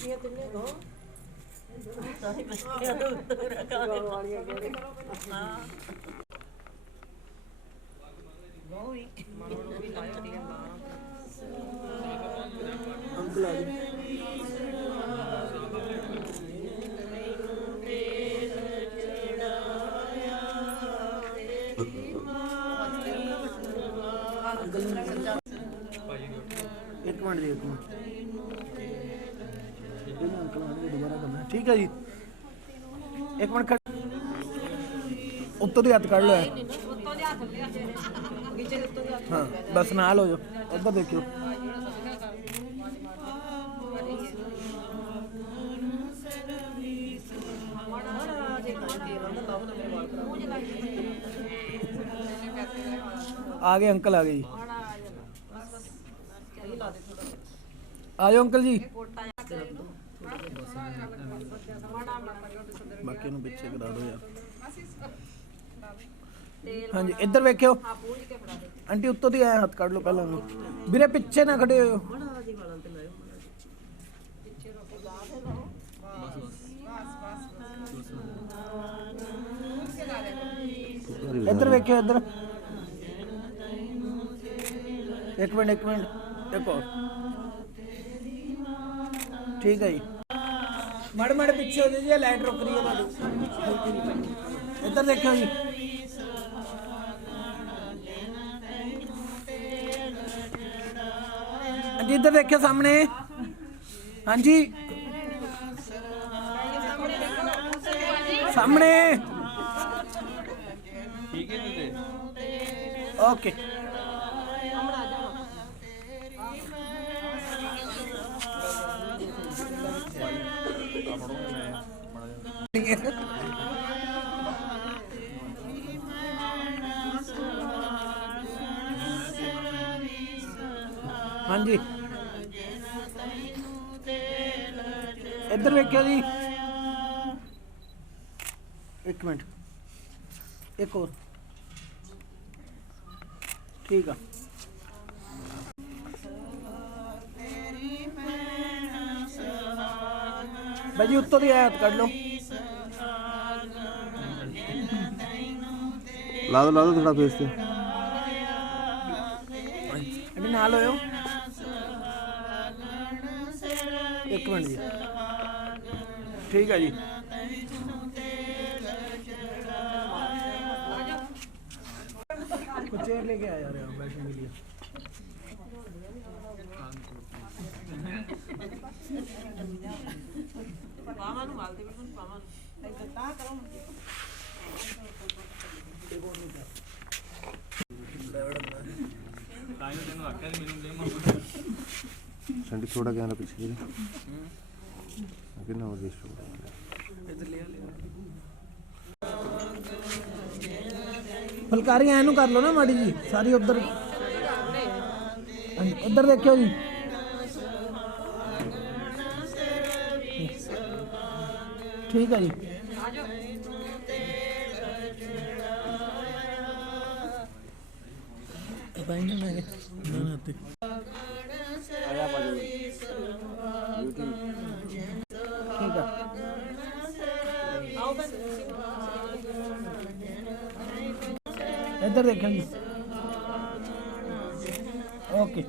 एक मिनट जी, दोबारा करना ठीक है जी। एक मिनट उत्तों दी हथ कड़ लो। हाँ बस नाल हो जाओ, उधर देखियो। आ गए अंकल, आ गए जी। आ जाओ अंकल जी। बाकी पिछे करा दो यार। हाँ जी इधर वेख्यो आंटी, उत्तों दी हाथ कड़ लो पहले। वीरे पिछे ना खड़े हो। इधर वेख्यो, इधर एक मिनट, एक मिनट, एक और ठीक है जी। मड़ मड़ पिछे हो जी, लाइट रुक रही है। इधर देखो जी, जी इधर देखियो सामने। हाँ जी सामने, ओके। हाँ जी इधर वेख्यो जी, एक मिनट, एक और ठीक है। भाई जी उत्तों दी हाथ कड़ लो। ला दो थोड़ा फेस से। नाल होयो, एक मिनट जी, ठीक है जी। कुछ चेयर लेके आया यार बैठने के लिए। संडी थोड़ा क्या ना पीछे कितना हो गया। फुलकारी ऐनू कर लो ना माड़ी जी सारी। उधर उधर देखियो जी, ठीक है जी। ठीक है इधर देखियो जी, ओके।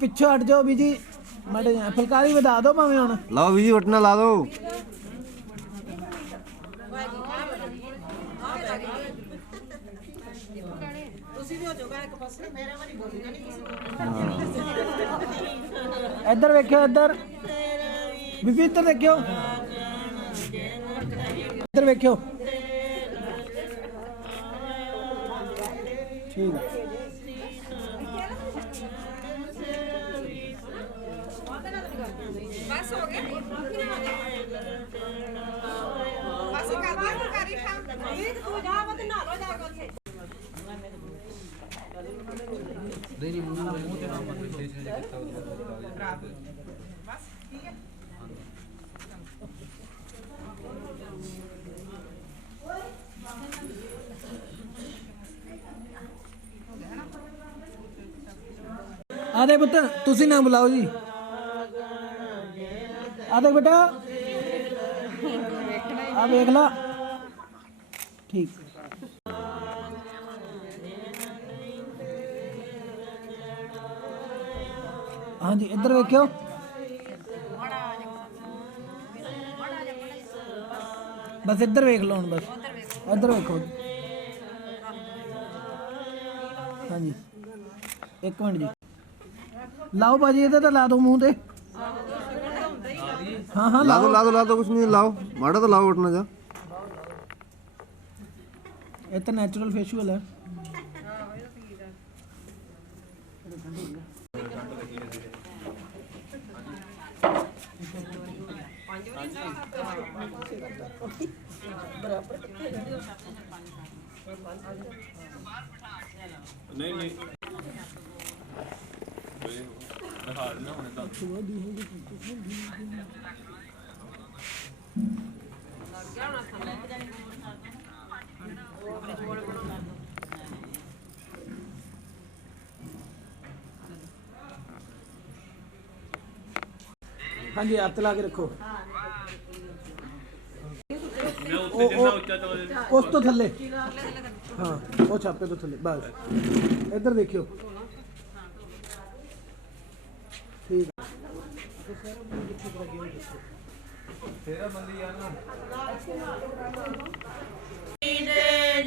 पिछे हट जाओ बीजी, मटे फुलकारी बता दो भावे हुण। लाओ बीजी वटना ला दो। इधर वेख्यो, इधर बीबी इधर देखियो, इधर वेख्यो, ठीक है। बस हो गया, बस कर दिया फुलकारी शाम तू जा मत ना लो जाके उठे देरी मुंह ते ना मत ਆਦੇ ਪੁੱਤ ਤੁਸੀਂ ਨਾ ਬੁਲਾਓ ਜੀ। ਆਦੇ ਬੇਟਾ ਆ ਵੇਖ ਲਾ ਠੀਕ। हाँ जी इधर वेख्यो बस इधर वेख लो हुण बस इधर वेखो हाँ जी एक मिनट जी लाओ भाजी इधर तो ला दो मुंह ते हाँ हाँ ला दो कुछ नहीं लाओ माड़ा तो लाओ उठना जा ये तो नेचुरल फेशियल है। नहीं नहीं हाल ना होने तक हाँ जी हाथ ला के रखो उस तो थले हाँ वो छापे तो थले बस इधर देखियो ठीक तेरा बंदी यार ना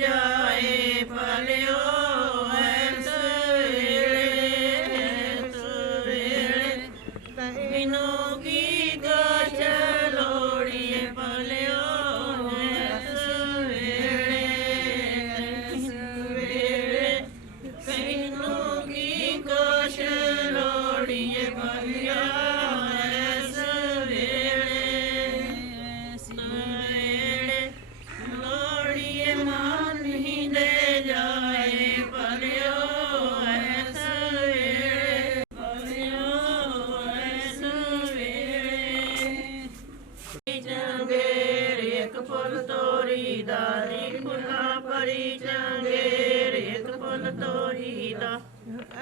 जाए फलियो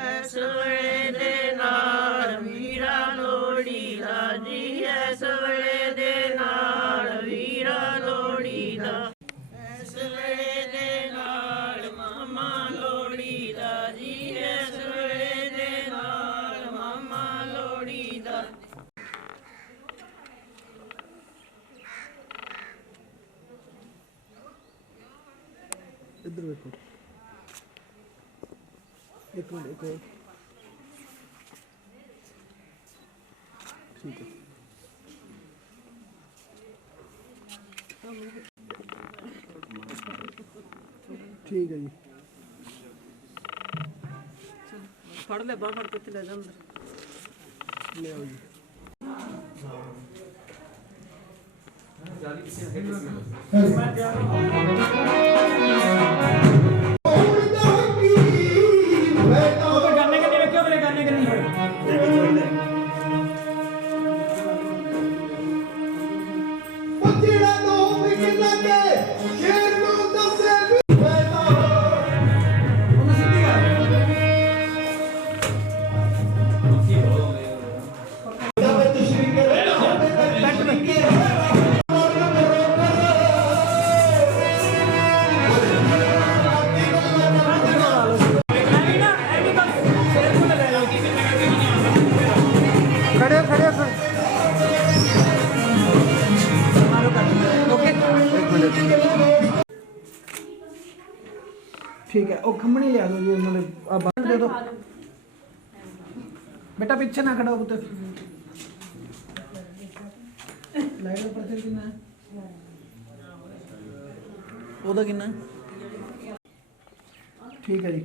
ਐਸ ਵੇਲੇ ਦੇ ਨਾਲ ਵੀਰਾ ਲੋੜੀ ਦਾ ਜੀ ਐਸ ਵੇਲੇ ਦੇ ਨਾਲ ਵੀਰਾ ਲੋੜੀ ਦਾ ਐਸ ਵੇਲੇ ਦੇ ਨਾਲ ਮਾਮਾ ਲੋੜੀ ਦਾ ਜੀ ਐਸ ਵੇਲੇ ਦੇ ਨਾਲ ਮਾਮਾ ਲੋੜੀ ਦਾ। इधर देखो एक मिनट एक और ठीक है ठीक है जी ਫੜ ਲੈ ਬਾਹ ਫੜ ਕੇ ਲੈ ਜਾ ਅੰਦਰ ले आओ जी गाने करने में क्यों मेरे गाने करनी खड़े खड़े खड़े ठीक है ओ खमणी ले आ दो जी उन्होंने अब बंद दे दो बेटा पीछे ना खड़ा हो पुत्र लाइट ऊपर से कितना है ओदा कितना है ठीक है जी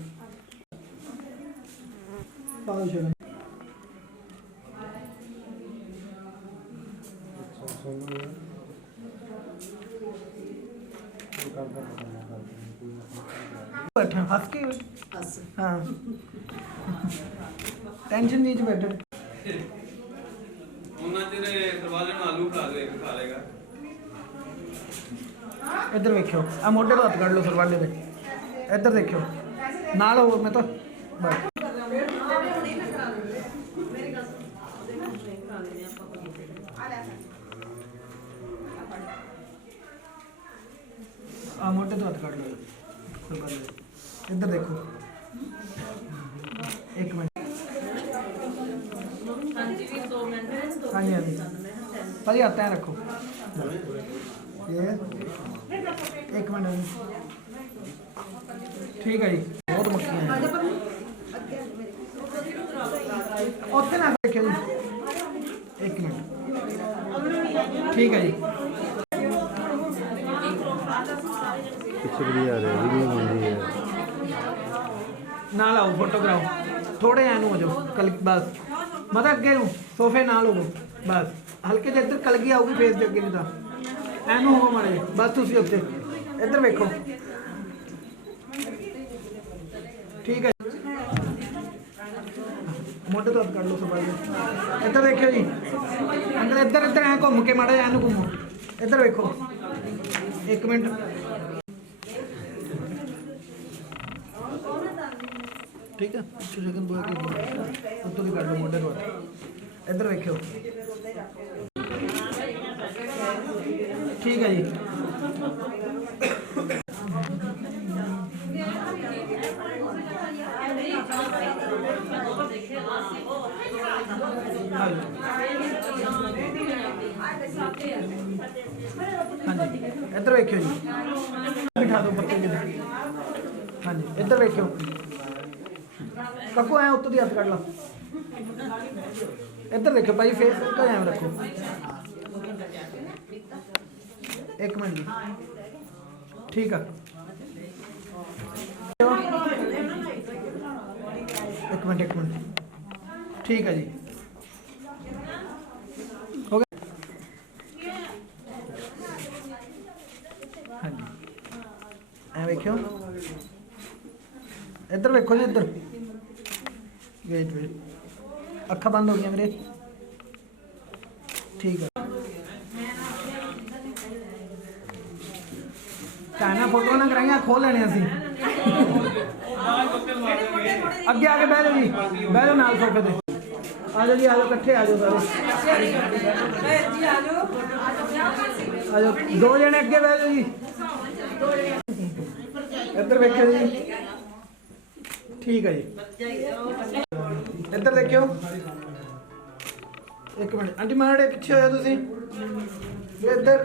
पाओ चलो बैठे हंस के हाँ टेंशन नहीं बैठे ਜਿਹੜੇ ਸਰਵਾਲੇ ਨੂੰ ਆਲੂ ਖਾ ਦੇ ਖਾ ਲੇਗਾ ਇੱਧਰ ਵੇਖਿਓ ਆ ਮੋਢੇ ਤੋਂ ਹੱਥ ਕੱਢ ਲਓ ਸਰਵਾਲੇ ਦੇ ਇੱਧਰ ਦੇਖਿਓ ਨਾਲ ਹੋ ਮੈਂ ਤਾਂ ਬਸ ਆ ਮੋਢੇ ਤੋਂ ਹੱਥ ਕੱਢ ਲਓ ਸਰਵਾਲੇ ਇੱਧਰ ਦੇਖੋ ਇੱਕ ਮਿੰਟ ਹਾਂਜੀ ਹਾਂਜੀ ਭਾਜੀ ਹੱਥ ਐਂ ਰੱਖੋ ਇਹ ਇੱਕ ਮਿੰਟ ਠੀਕ ਹੈ ਜੀ ਬਹੁਤ ਮੱਖੀਆਂ ਹੈ ਉੱਥੇ ਨਾ ਦੇਖਿਓ ਜੀ ਇੱਕ ਮਿੰਟ ਠੀਕ ਹੈ ਜੀ ਪਿੱਛੇ ਵੀ ਆ ਰਿਹਾ ਵੀਡੀਓ ਬਣਦੀ ਹੈ ਨਾਲ ਆਓ ਫੋਟੋ ਕਰਾਓ ਥੋੜੇ ਐ ਨੂੰ ਹੋ ਜਾਓ ਕਲ ਬਸ ਮਤਲਬ ਅੱਗੇ ਨੂੰ ਸੋਫੇ ਨਾਲ ਹੋਵੋ ਬਸ ਹਲਕੇ ਜਿਹੇ ਇੱਧਰ ਕਲਗੀ ਆਊਗੀ ਫੇਸ ਦੇ ਅੱਗੇ ਨਹੀਂ ਤਾਂ ਐਨੂੰ ਹੋਵੋ ਮਾੜੇ ਬਸ ਤੁਸੀਂ ਉੱਤੇ ਇੱਧਰ ਵੇਖੋ ਠੀਕ ਹੈ ਮੋਢੇ ਤੋਂ ਹੱਥ ਕੱਢ ਲਓ ਸਵਾਲ ਇੱਧਰ ਦੇਖਿਓ ਜੀ ਅੰਦਰ ਇੱਧਰ ਇੱਧਰ ਐ ਘੁੰਮ ਕੇ ਮਾੜਾ ਐਨੂੰ ਘੁੰਮੋ ਇੱਧਰ ਵੇਖੋ ਇੱਕ ਮਿੰਟ ठीक है सेकंड बोल के उत्तर ही काट लो मोटे रोड इधर देखियो ठीक है जी हाँ जी इधर देखियो जी बिठा दो पत्ते के हाँ जी इधर देखियो ਕੱਕੂ ਐ ਉੱਤੋਂ ਦੀ ਹੱਥ ਕੱਢ ਲਾ ਇੱਧਰ ਦੇਖੋ ਭਾਈ ਫੇਸ ਕਾ ਐਂ ਰੱਖੋ ਇੱਕ ਮਿੰਟ ਜੀ ਠੀਕ ਆ ਇੱਕ ਮਿੰਟ ਠੀਕ ਹੈ ਜੀ ਹੋ ਗਿਆ ਹਾਂਜੀ ਐ ਵੇਖਿਓ ਇੱਧਰ ਵੇਖੋ ਜੀ ਇੱਧਰ वेट अखा बंद हो गया मेरे ठीक है कहना फोटो ना कराइए खोल लेने असी अगे आके बह जाओ जी बह जाओ नाल सोफे ते आ जाओ जी आ जाओ इकट्ठे आ जाओ सारे आ जाओ दो जने अगे बह जाओ जी इधर देखो जी ठीक है जी ਇੱਧਰ ਦੇਖਿਓ ਇੱਕ ਮਿੰਟ ਆਂਟੀ ਮਾੜੇ ਪਿੱਛੇ ਹੋਇਆ ਤੁਸੀਂ ਇੱਧਰ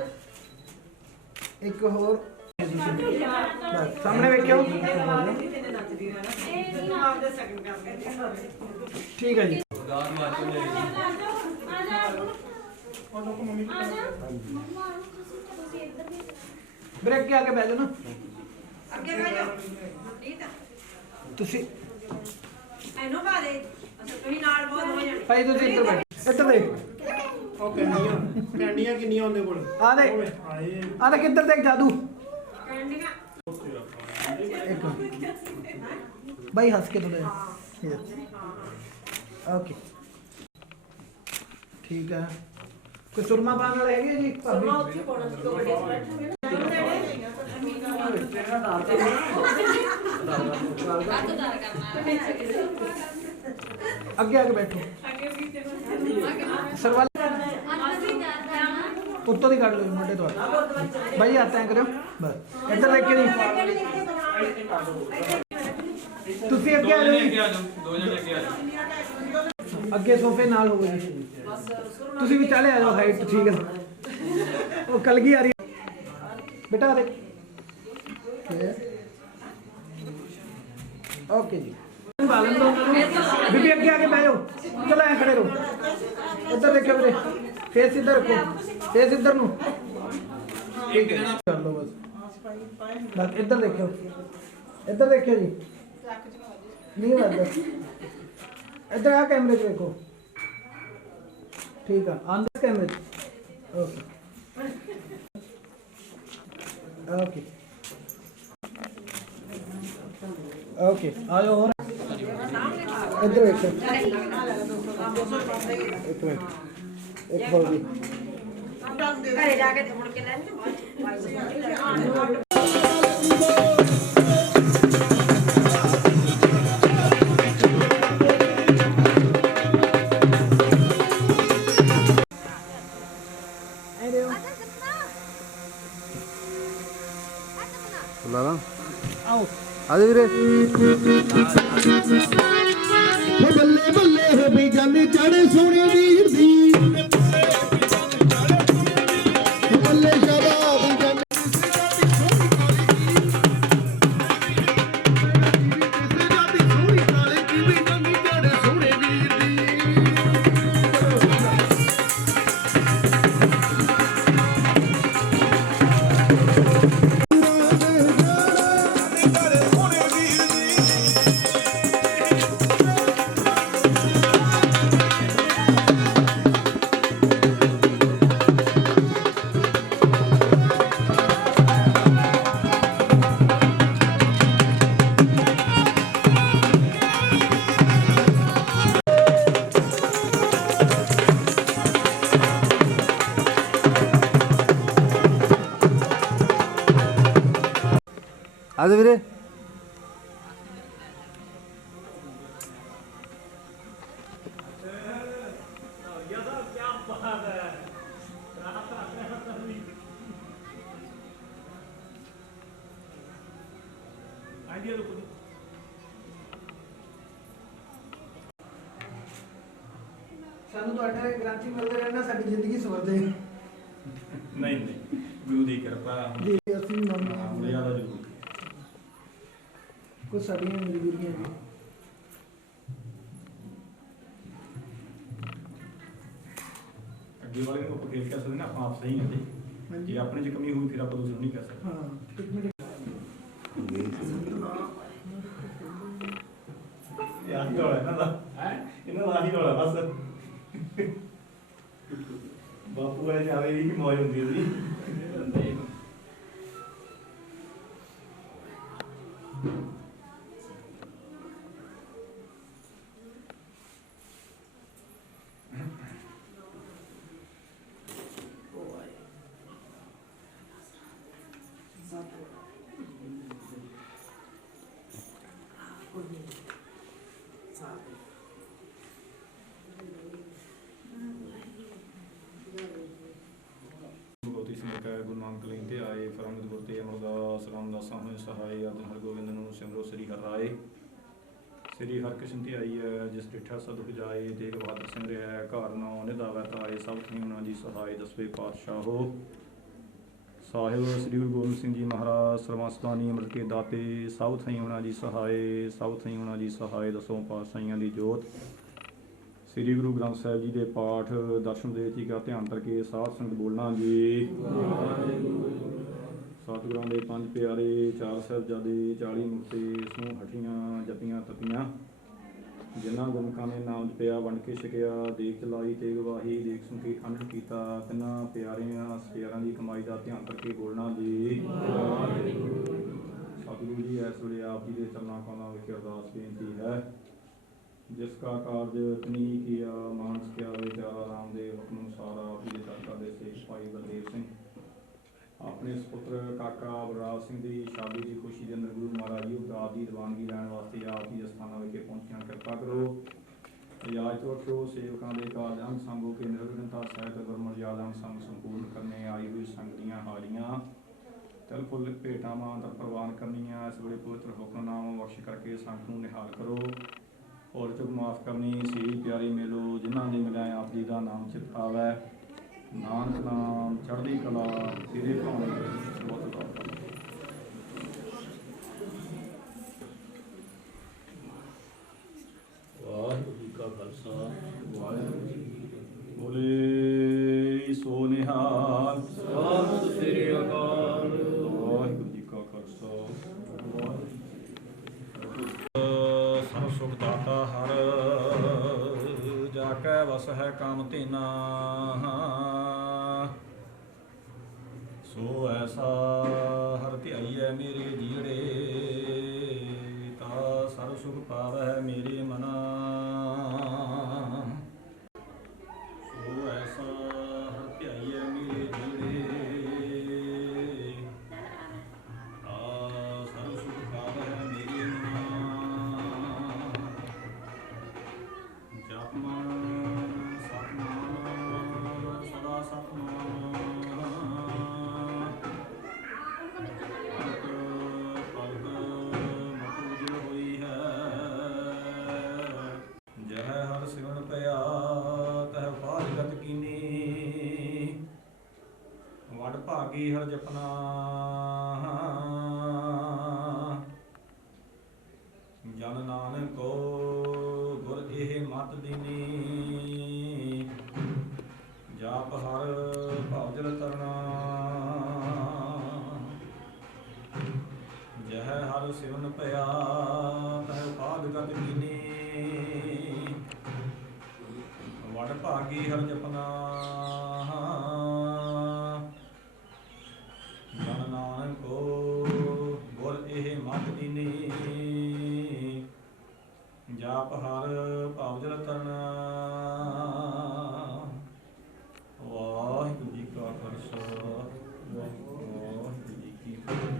ਇੱਕ ਹੋਰ ਬਸ ਸਾਹਮਣੇ ਵੇਖਿਓ ਠੀਕ ਹੈ ਜੀ ब्रेक के आगे बैठ जाओ ना ਅੱਗੇ ਬਹਿ ਜਾਓ ਠੀਕ ਆ ਤੁਸੀਂ ਐਨੋ ਬਾਰੇ ਅਸਾਂ ਤੁਸੀਂ ਨਾਲ ਬਹੁਤ ਹੋ ਜਾਣੇ ਭਾਈ ਤੁਸੀਂ ਇੱਧਰ ਬੈਠ ਇੱਧਰ ਦੇਖ ਉਹ ਕੈਂਡੀਆਂ ਕਿੰਨੀਆਂ ਉਹਦੇ ਕੋਲ ਆ ਦੇ ਆਏ ਆ ਦੇ ਕਿੱਧਰ ਦੇਖ ਜਾਦੂ ਕੈਂਡੀਆਂ एक भाई हंस के तो ओके ठीक है कोई सुरमा पाने वाला है जी भाभी आगे आगे बैठो सरवाल उत्तों ही काट लो मोटे तो भाई आता है करो बस इधर देख के नहीं ਤੁਸੀਂ ਅੱਗੇ ਆ ਜਾਓ ਜੀ ਦੋ ਜਣੇ ਅੱਗੇ ਆ ਜਾਓ ਅੱਗੇ ਸੋਫੇ ਨਾਲ ਹੋਵੇ ਜੀ ਤੁਸੀਂ ਵੀ ਚਾਲੇ ਆ ਜਾਓ ਹਾਈਟ ਠੀਕ ਹੈ ਉਹ ਕਲਗੀ ਆ ਰਹੀ ਬੇਟਾ ਦੇਖ ओके जी बीबी अगे आके बैठो चलो ऐ खड़े रहो इधर देखो मेरे फेस इधर रखो फेस इधर नु ठीक है कर लो बस इधर देखो जी नहीं लगता इधर आ कैमरे देखो ठीक है अंदर कैमरे ओके ओके ओके आ जाओ और इधर देखो एक मिनट ਇੱਕ ਬੋਲੀ ਘਰੇ ਜਾ ਕੇ ਮੁੜ ਕੇ ਲੈਣੀ ਲਾ ਲਾ ਆਓ ਆ ਦੇ ਵੀਰੇ ਬੱਲੇ ਬੱਲੇ ਵੀ ਜਨ ਚੜੇ ਸੋਹਣੇ ਵੀਰ ਦੀ ਬੱਲੇ ਸ਼ਰਾਬ ਜਨ ਆ ਦੇ ਵੀਰੇ ਸਾਨੂੰ ਤੁਹਾਡੇ ਗ੍ਰੰਥੀ ਮਿਲਦੇ ਰਹਿਣਾ ਸਾਡੀ ਜ਼ਿੰਦਗੀ ਸਵਰਦੇ ਨਹੀਂ ਨਹੀਂ ਗੁਰੂ ਦੀ ਕਿਰਪਾ ਜੀ ਅਸੀਂ ਮੰਨਦੇ ਮਰਿਆਦਾ ਜ਼ਰੂਰ ਕੁਝ ਸਾਡੀਆਂ ਮਜਬੂਰੀਆਂ ਜੀ ਅੱਗੇ ਵਾਲੇ ਨੂੰ ਆਪਾਂ ਕਹਿ ਸਕਦੇ ਨਾ ਆਪਾਂ ਆਪ ਸਹੀ ਹਾਂ ਜੇ ਆਪਣੇ 'ਚ ਕਮੀ ਹੋਈ ਫਿਰ ਆਪਾਂ ਦੂਸਰੇ ਨੂੰ ਨਹੀਂ ਕਹਿ ਸਕਦੇ ਹਾਂ ਇੱਕ ਮਿੰਟ ਯਾਰ ਹੀ ਰੌਲਾ ਇਹਨਾਂ ਦਾ ਇਹਨਾਂ ਦਾ ਹੀ ਰੌਲਾ ਬਸ ਬਾਪੂ ਐ ਜਾਵੇ ਇਹ ਮੌਜ ਹੁੰਦੀ ਸੀ ਭਗਵਤੀ ਸਿੰਘ ਕਾ ਗੁਰੂ ਨਾਨਕ ਲੈਂਦੇ ਆਏ ਫਰੰਗਦ ਗੁਰਤੇ ਅਮਰਦਾਸ ਰਾਮਦਾਸਾਂ ਹੋਏ ਸਹਾਏ ਆਦਿ ਹਰਗੋਬਿੰਦ ਨੂੰ ਸਿਮਰੋ ਸ੍ਰੀ ਹਰਿ ਰਾਏ ਸ੍ਰੀ ਹਰਿਕ੍ਰਿਸ਼ਨ ਤੇ ਆਈ ਹੈ ਜਿਸ ਡਿਠਾ ਸਦੁਖ ਜਾਏ ਤੇਗ ਬਹਾਦਰ ਸਿੰਘ ਰਿਹਾ ਘਰ ਨੌ ਨਿਧਾਵੈ ਤਾਏ ਸਭ ਥੀ ਉਹਨਾਂ ਦੀ ਸਹਾਏ ਦਸਵੇਂ ਪਾਤਸ਼ਾਹੋ ਸਾਹਿਬ ਸ੍ਰੀ ਗੁਰੂ ਗੋਬਿੰਦ ਸਿੰਘ ਜੀ ਮਹਾਰਾਜ ਸਰਵਸਤਾਨੀ ਅੰਮ੍ਰਿਤ ਕੇ ਦਾਤੇ ਸਭ ਥਈ ਉਹਨਾਂ ਦੀ ਸਹਾਏ ਸਭ ਥਈ ਉਹਨਾਂ ਦੀ ਸਹਾਏ ਦਸੋਂ ਪਾਤਸ਼ਾਹੀਆਂ ਦੀ ਜੋਤ ਸ੍ਰੀ ਗੁਰੂ ਗ੍ਰੰਥ ਸਾਹਿਬ ਜੀ ਦੇ ਪਾਠ ਦਰਸ਼ਨ ਦੇ ਜੀ ਦਾ ਧਿਆਨ ਕਰਕੇ ਸਾਧ ਸੰਗਤ ਬੋਲਣਾ ਜੀ ਸਤਿਗੁਰਾਂ ਦੇ ਪੰਜ ਪਿਆਰੇ ਚਾਰ ਸਾਹਿਬਜ਼ਾਦੇ 40 ਮੁਕਤੇ ਸਮੂਹ ਹਠੀਆਂ ਜਪੀਆਂ ਤਪੀਆਂ ਜਿਨ੍ਹਾਂ ਗੁਰਮੁਖਾਂ ਨੇ ਨਾਮ ਜਪਿਆ ਵੰਡ ਕੇ ਛਕਿਆ ਦੇਖ ਚਲਾਈ ਤੇ ਗਵਾਹੀ ਦੇਖ ਸੁਣ ਕੇ ਅਨੰਦ ਕੀਤਾ ਤਿੰਨਾਂ ਪਿਆਰਿਆਂ ਸਤਿਆਰਾਂ ਦੀ ਕਮਾਈ ਦਾ ਧਿਆਨ ਕਰਕੇ ਬੋਲਣਾ ਜੀ ਸਤਿਗੁਰੂ ਜੀ ਇਸ ਵੇਲੇ ਆਪ ਜੀ ਦੇ ਚਰਨਾਂ ਕਮਲਾਂ ਵਿੱਚ ਅਰਦਾਸ ਬੇਨਤੀ ਹੈ ਜਿਸ का कार्य तनी किया मानस क्या विचारा रामदेव हुक्म अनुसार आप जी दाता दे शेख भाई बलदेव सिंह अपने सुपुत्र काका बलराज सिंह की शादी की खुशी के अंदर गुरु महाराज जी उदास की दीवानगी लैन वास्ते आप जी स्थानों में पहुंचना कृपा करो याद तो रखो सेवकों के कार्य अंग संगों के निर्विघ्नता सहित गुरमर्यादा संग संपूर्ण करने आई हुई संगत दियां हाजियां तिल फुल भेटा मां प्रवान करनियां इस बड़े पवित्र हुक्मनामा बख्श करके संगत नूं निहाल करो और चुप माफ करनी सी प्यारी मेलो जिन्हों ने मिलाए आप जी का नाम चित आवे नानक नाम चढ़दी कला तेरे भावे बहुत वाहिगुरू जी का खालसा वाहिगुरू जी बोले सो निहाल सत श्री अकाल वाहिगुरू जी का खालसा सुख दाता हर जाकै वस है काम तेना सो ऐसा हर ध्याईऐ मेरे जीड़े ता सर्व सुख पावै मेरे मना सो ऐसा ਭਾਗੀ ਹਰ ਜਪਨਾ ਜਨ ਨਾਨਕੋ ਗੁਰ ਇਹ ਮਤ ਦੀਨੀ ਜਾਪ ਹਰ ਭਉ ਜਲ ਤਰਨਾ ਜਹ ਹਰ ਸਿਵਨ ਭਇਆ ਤਹ ਪਾਦ ਗਤ ਕੀਨੀ ਵਡ ਭਾਗੀ ਹਰ ਜਪਨਾ ਜਨ ਨਾਨਕੋ ਗੁਰ ਇਹ ਮਤ ਦੀਨੀ ਜਾਪ ਹਰ ਭਉ ਜਲ ਤਰਨਾ ਵਾਹਿਗੁਰੂ ਜੀ ਕਾ ਖਾਲਸਾ ਵਾਹਿਗੁਰੂ ਜੀ ਕੀ ਫਤਿਹ।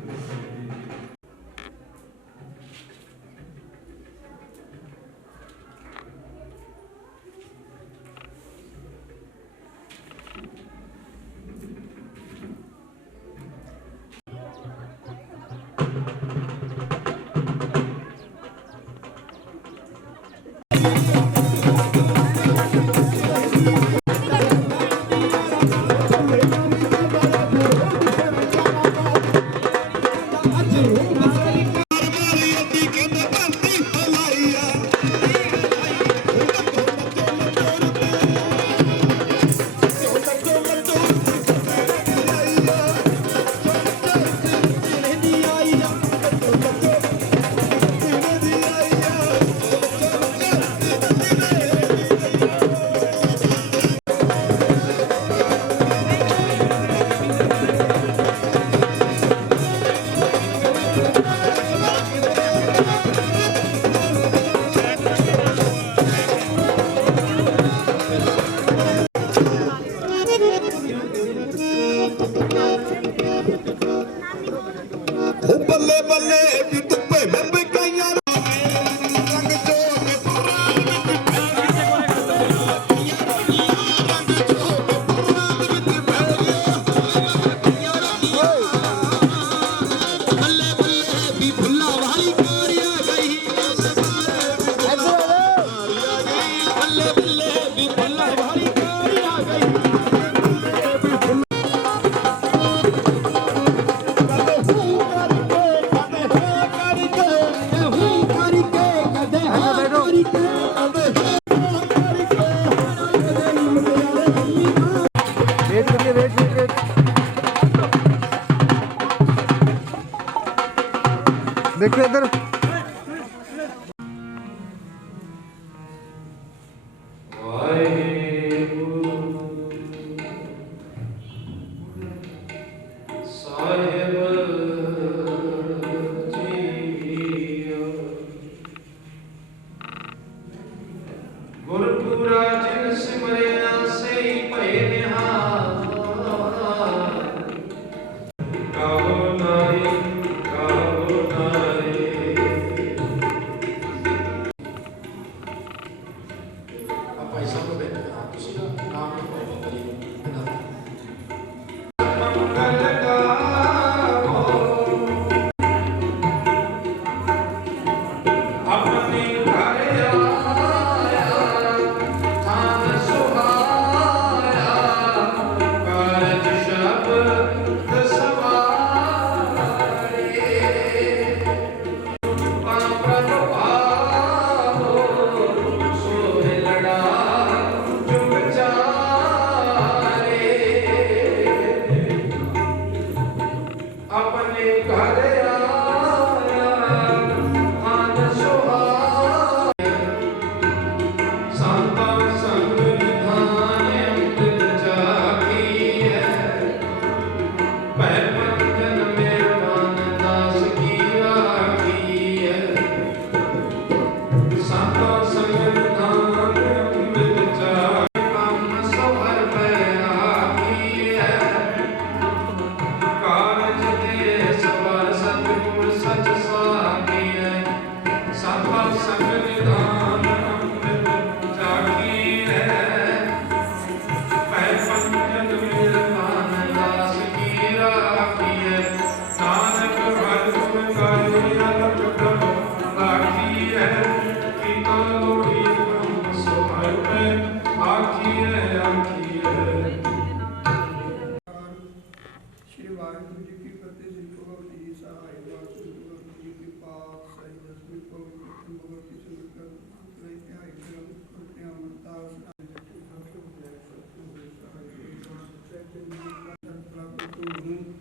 ਭਰਪੂਰ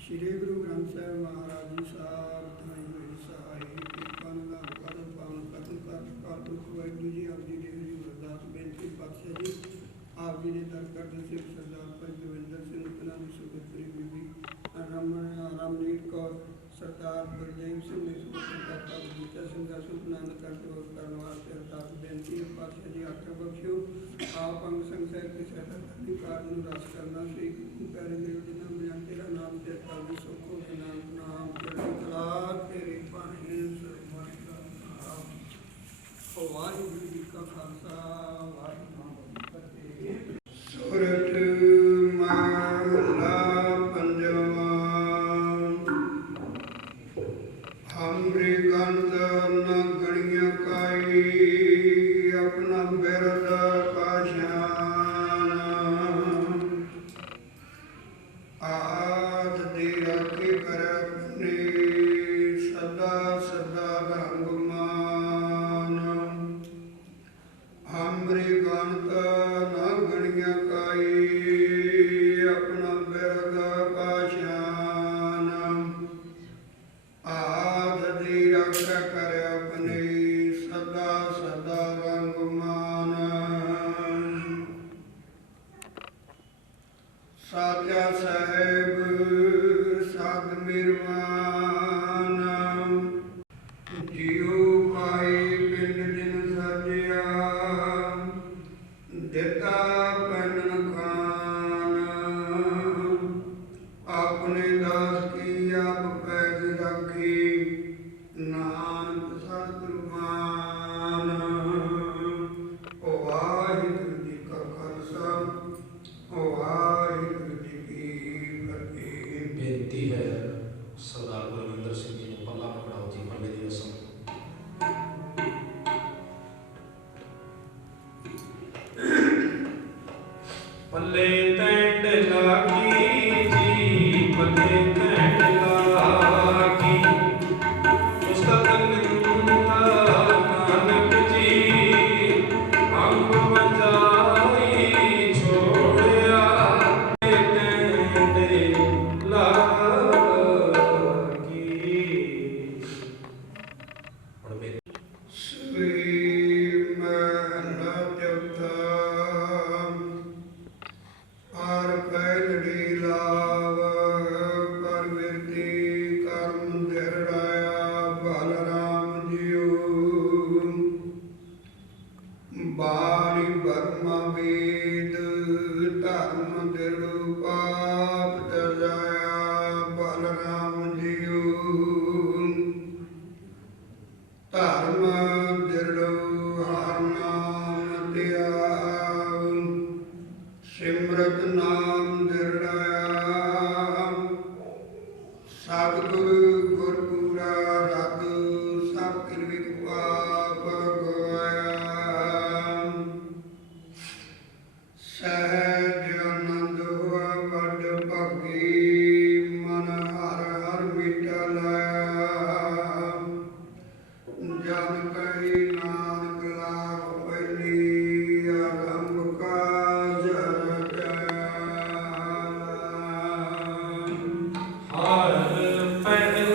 ਸ਼੍ਰੀ ਗੁਰੂ ਗ੍ਰੰਥ ਸਾਹਿਬ ਮਹਾਰਾਜ ਜੀ ਸਾਹਿਬ ਥਾਈ ਹੋਈ ਸਹਾਈ ਕਿਰਪਾ ਨਿਧਾਨ ਕਰ ਪਾਵਨ ਕਤਨ ਕਰ ਕਾਲਪੁਰਖ ਵਾਹਿਗੁਰੂ ਜੀ ਆਪ ਜੀ ਦੇ ਹਰੀ ਅਰਦਾਸ ਬੇਨਤੀ ਪਾਤਸ਼ਾਹ ਜੀ ਆਪ ਜੀ ਦੇ ਦਰ ਕਰਦੇ ਸਿੱਖ ਸਰਦਾਰ ਭਾਈ ਦਵਿੰਦਰ ਸਿੰਘ ਕਨਾਂ ਦੀ ਸੁਪੁੱਤਰੀ ਬੀਬੀ ਰਮਨੀਤ ਕੌਰ ਸਰਦਾਰ ਬਲਦੇਵ ਸਿੰਘ ਨੇ ਸੁਪੁੱਤਰ ਦਾਤਾ ਬਗੀਚਾ ਸਿੰਘ ਦਾ ਸੁਖ ਆਨੰਦ ਕਰਕੇ ਹੋਰ ਕਰਨ ਵਾਸਤੇ ਅਰਦਾਸ ਬੇਨਤੀ ਹੈ ਪਾਤਸ਼ਾਹ ਜੀ ਆਖਿਆ ਬਖਸ਼ਿਓ ਆਪ ਅੰਗ ਸੰਗ ਸਾਹਿਬ ਦੇ ਸਹਿਤਾ ਕਰਨੀ ਕਾਰ ਨੂੰ ਰਸ ਕਰਨਾ ਸ੍ਰੀ ਪਿਆਰੇ ਦੇਵ ਜੀ ਨਾਮ ਬਿਆਨ ਤੇਰਾ ਨਾਮ ਤੇ ਕਾਲੀ ਸੋਖੋ ਦੇ ਨਾਮ ਚੜ੍ਹਦੀ ਕਲਾ ਤੇਰੇ ਪਾਣੀ ਸਰਮਾਨ ਦਾ ਵਾਹਿਗੁਰੂ ਜੀ ਕਾ ਖਾਲਸਾ ਵਾਹਿਗੁਰੂ ਜੀ ਕੀ ਫਤਿਹ। ਸੁਰਤ ਮਹਲਾ ਪੰਜਵਾਂ ਹਮਰੀ ਗੰਧ ਨ ਗਣੀਆਂ ਕਾਈ ਆਪਣਾ ਬਿਰਦ ਪਾਸ਼ਾਨ ਆਦ ਦੀ ਰਾਖੀ ਕਰਨੀ ਸਦਾ ਸਦਾ ਰੰਗ ਮਾਨ ਹਮਰੀ ਗੰਧ ਨ ਗਣੀਆਂ ਕਾਈ ਆਪਣਾ ਬਿਰਦ ਪਾਸ਼ਾਨ ਆਦ ਦੀ ਰੱਖਿਆ ਕਰ ਆਪਣੀ ਸਦਾ ਸਦਾ ਰੰਗ ਮਾਨ ਸਾਚਾ ਸਾਹਿਬ ਸਦ ਮਿਰਵਾਨ ਜੀਉ ਪਾਈ ਪਿੰਡ ਦਿਨ ਸਾਜਿਆ ਦਿੱਤਾ ਪੈਨਨ ਖਾਨ ਆਪਣੇ ਦਾਸ ਕੀ ਆਪ ਪੈਜ ਰੱਖੀ ਨਾਨਕ ਸਤਿਗੁਰਮਾਨ ਵਾਹਿਗੁਰੂ ਜੀ ਕਾ ਖਾਲਸਾ ਵਾਹਿਗੁਰੂ ਜੀ ਕੀ ਫਤਿਹ। ਬੇਨਤੀ ਹੈ ਸਰਦਾਰ ਗੁਰਵਿੰਦਰ ਸਿੰਘ ਜੀ ਨੂੰ ਪੱਲਾ ਪਕੜਾਓ ਜੀ ਪੱਲੇ ਦੀ ਰਸਮ ਪੱਲੇ ਟੈਂਡ ਲਾਗੀ ਜੀ ਪੱਲੇ ਟੈਂਡ ਲਾਗੀ ਮੁਸਤਕਨ ਨਾਨਕ ਜੀ ਅੰਗ ਵੰਜਾਈ ਛੋੜਿਆ ਟੈਂਡ ਲਾਗੀ ਹੁਣ ਮੇਰੇ ਸ੍ਰੀ ਮਹਲਾ ਚੌਥਾ ਹਰ ਪਹਿਲੜੀ ਲਾਵ ਪਰ ਬਿਰਤੀ ਕਰਮ ਦਿਰੜਾਇਆ ਬਲ ਰਾਮ ਜੀਉ ਬਾਣੀ ਬਰਮਾ ਵੇਦ ਧਰਮ ਦਿਰੜੁ ਪਾਪ ਤਰਜਾਇਆ ਬਲ ਰਾਮ ਜੀਉ ਧਰਮ ਦਿਰੜੁ ਹਰ ਨਾਮ ਧਿਆਉ ਸਿਮਰਤ ਨਾਮ ਦਿਰੜਾਇਆ ਸਤਿਗੁਰੂ ਗੁਰਪੂਰਾ ਰਦ ਸਭ ਕਿਰਵਿਕ ਪਾਪ ਗਵਾਇਆ ਸਹਿਜ ਆਨੰਦ ਹੋਆ ਵੱਡ ਭਾਗੀ ਮਨ ਹਰ ਹਰ ਮਿਟਾ ਲਾਇਆ ਜਨ ਕਹੀ ਨਾਨਕ ਲਾਭ ਪਹਿਲੀ ਆਰੰਭ ਕਾਜ ਰਚਿਆ ਹਰ ਪਹਿ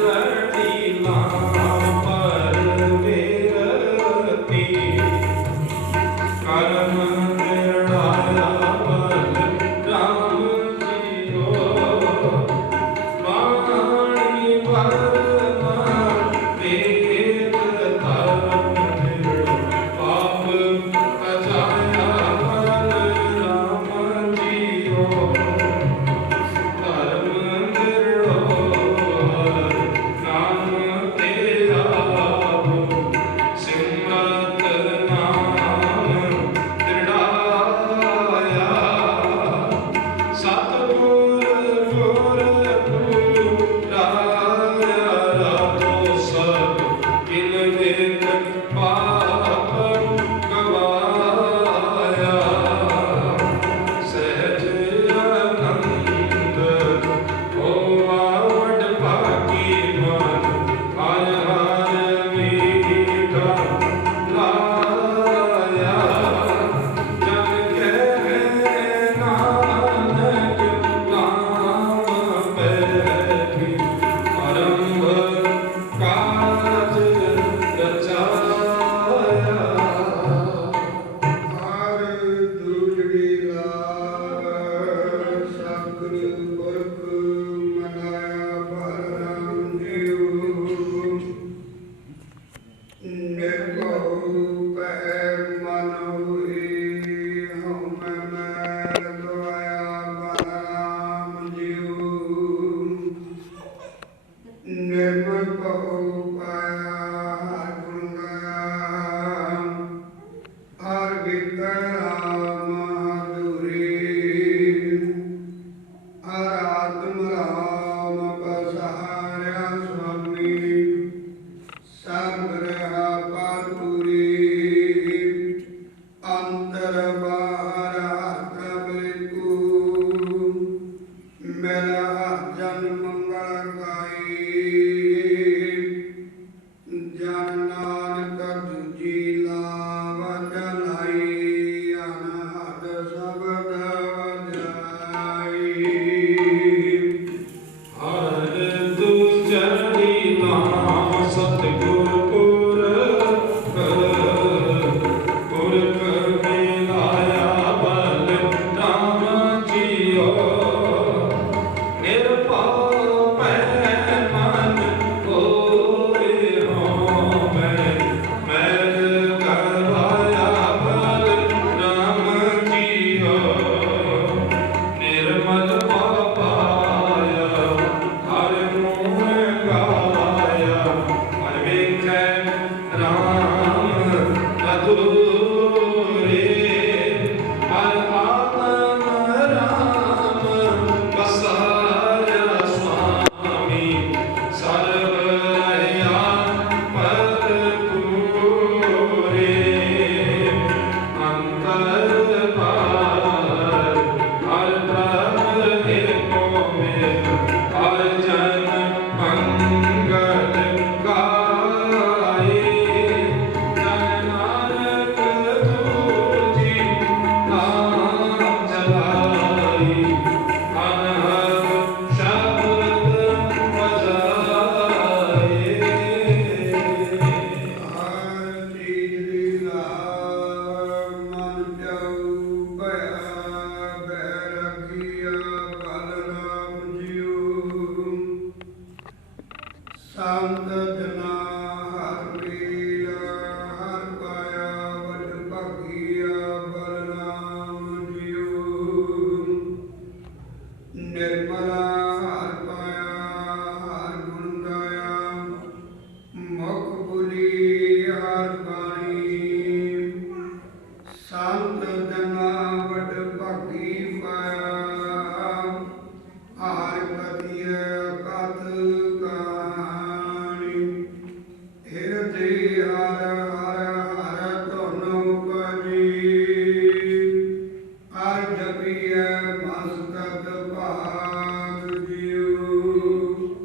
ਕਹੀਐ ਮਸਕਤ ਭਾਗ ਜਿਉ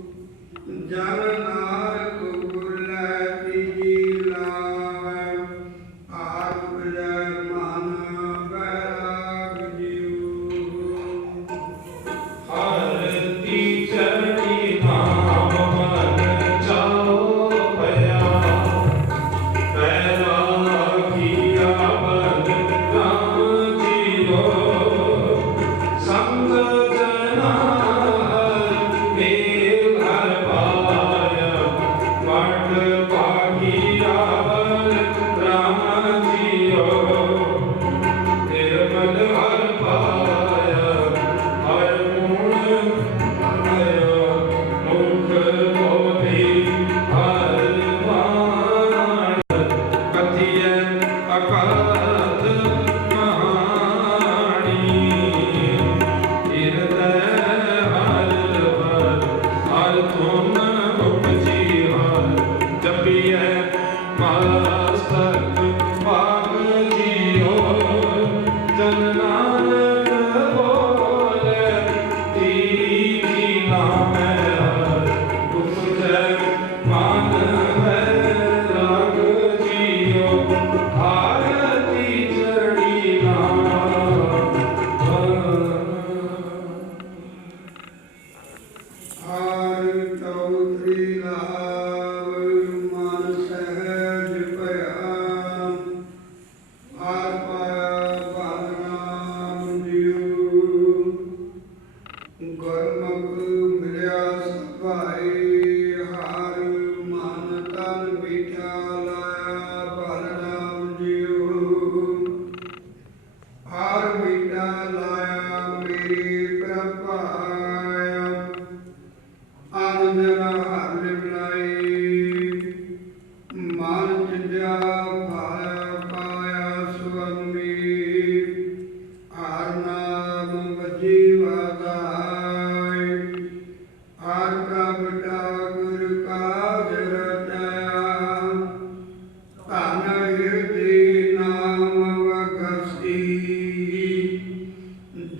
ਜਨ ਨਾਨਕ ਬੁਲੈ ਤੀਜੀ ਲਾਵੈ ਆਪ ਜੈ ਮਨ ਬੈਰਾਗ ਜਿਉ ਹਰ ਚਰਣੀ ਨਾਮ ਮਨ ਚਾਓ ਭਇਆ ਬੈਰਾਗੀਆ ਬਨ ਨਾਮ ਜੀਓ ਸੰਗ ਜਨਾ ਹਰ ਮੇਲ ਹਰ ਪਾਇਆ ਵਡ ਭਾਗੀਆ ਬਨ ਰਾਮ ਜੀਓ ਨਿਰਮਲ ਹਰ ਪਾਇਆ ਹਰ ਗੁਣ ਆਇਆ ਮੁਖ ਬੋਧੀ ਹਰ ਬਾਣ ਕਥਿਐ ਅਕਾਲ ਕਹਾਣੀ ਹਿਰਦੈ ਹਰ ਵਰ ਹਰ ਧੁਨ ਉਪਜੀ ਹਰ ਜਪੀਐ ਮਸਤਕ ਭਾਗ ਜੀਓ ਜਨ ਨਾਨਕ ਬੋਲੇ ਤੀਜੀ ਨਾਮੈ ਹਰ ਉਪਜੈ ਮਨ ਹੈ ਰਾਗ ਜੀਓ ਆਰਤੀ ਚੜੀ ਨਾਮ ਹਰ ਚੌਧਰੀ ਲਾਭ ਮਨ ਸਹਿਜ ਭਇਆ ਹਰ ਪਾਇਆ ਬਦਨਾਮ ਜਿਉ ਗੁਰਮੁਖ ਮਿਲਿਆ ਸਭਾਈ ਹਰ ਮਨ ਤਨ ਬਿਠਾ ਲਾਇਆ ਬਲਰਾਮ ਜਿਉ ਹਰ ਬਿਠਾ ਲਾਇਆ ਮੇਰੀ ਪ੍ਰਭਾਇਆ ਆਨੰਦ ਹਰ ਲਿਵਲਾਈ ਮਨ ਚਿੰਦਿਆ ਭਾਇਆ ਪਾਇਆ ਸੁਅੰਮੀ ਹਰ ਨਾਮ ਵਜੀ ਵਾਦਾਈ ਹਰ ਪ੍ਰਭ ਠਾਕੁਰ ਕਾਜ ਰਚਿਆ ਧਨ ਹਿਰਦੇ ਨਾਮ ਵਖਸੀ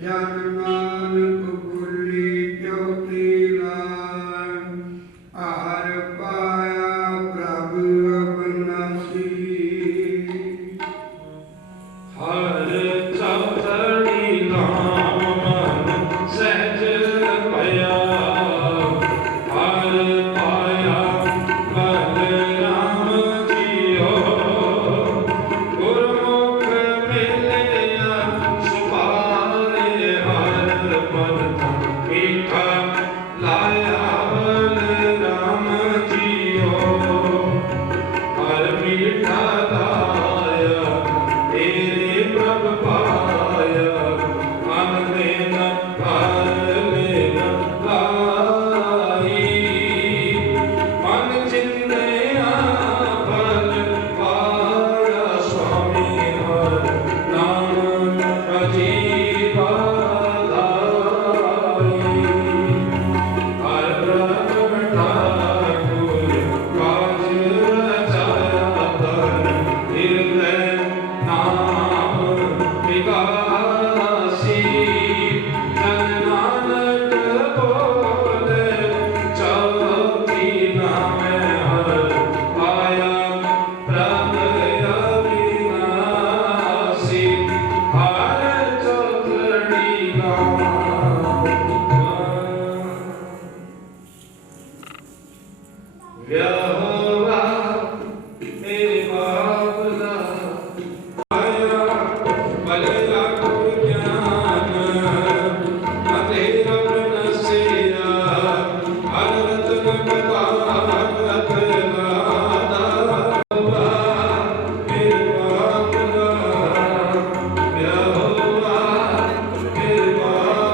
ਜਨ ਨਾਨਕ ਬੁੱਲੀ ਚੌਥੀ ਲਾਇ ਹਰ ਪਾਇਆ ਪ੍ਰਭ ਅਬਨਾਸੀ ਹਰ ਚੌਧੜੀ ਨਾਮ ਮਨ ਸਹਿਜ ਭਇਆ ਹਰ ਪਾਇਆ ਬਲਰਾਮ ਜੀਓ ਗੁਰਮੁਖ ਮਿਲਿਆ ਸੁਭਾਏ ਹਰ ਪਦ ਮੀਠਾ ਲਾਇਆ ਬਲਰਾਮ ਜੀਓ ਹਰ ਮੀਠਾ ਲਾਇਆ ਤੇਰੇ ਪ੍ਰਭ ਪਾਇਆ ਮਨ ਦੇਨ ਹਰ ਲੈਨ ਲਾਈ ਮਨ ਚਿੰਤਿਆ ਫਲ ਪਾਇਆ ਸੁਆਮੀ ਹਰ ਨਾਮ ਅਜੀਬਾਦਾਈ ਹਰ ਪ੍ਰਭ ਠਾਕੁਰ ਕਾਜ ਰਚਾਇਆ ਧਨ ਹਿਰਦੈ ਨਾਮ ਵਿਗਾਸੀ ਜਨ ਨਾਨਕ ਬੋਲੇ ਚੌਥੀ ਨਾਮੈ ਹਰ ਪਾਇਆ ਪ੍ਰਭ ਅਵਿਨਾਸੀ ਹਰ ਚੌਧੜੀ ਨਾਮ ਵਿਆਹਵਾ ਮੇਰੇ ਬਾਬਲਾ ਆਇਆ ਬਲਿਆ ਗੁਰ ਗਿਆਨ ਅਤੇ ਰਬ ਨਸਿਆ ਹਰ ਰਤਨ ਕਥਾ ਹਰ ਰਤਨ ਦਾਤਾ ਮੇਰੇ ਬਾਬਲਾ ਵਿਆਹਵਾ ਮੇਰੇ ਬਾਬਲਾ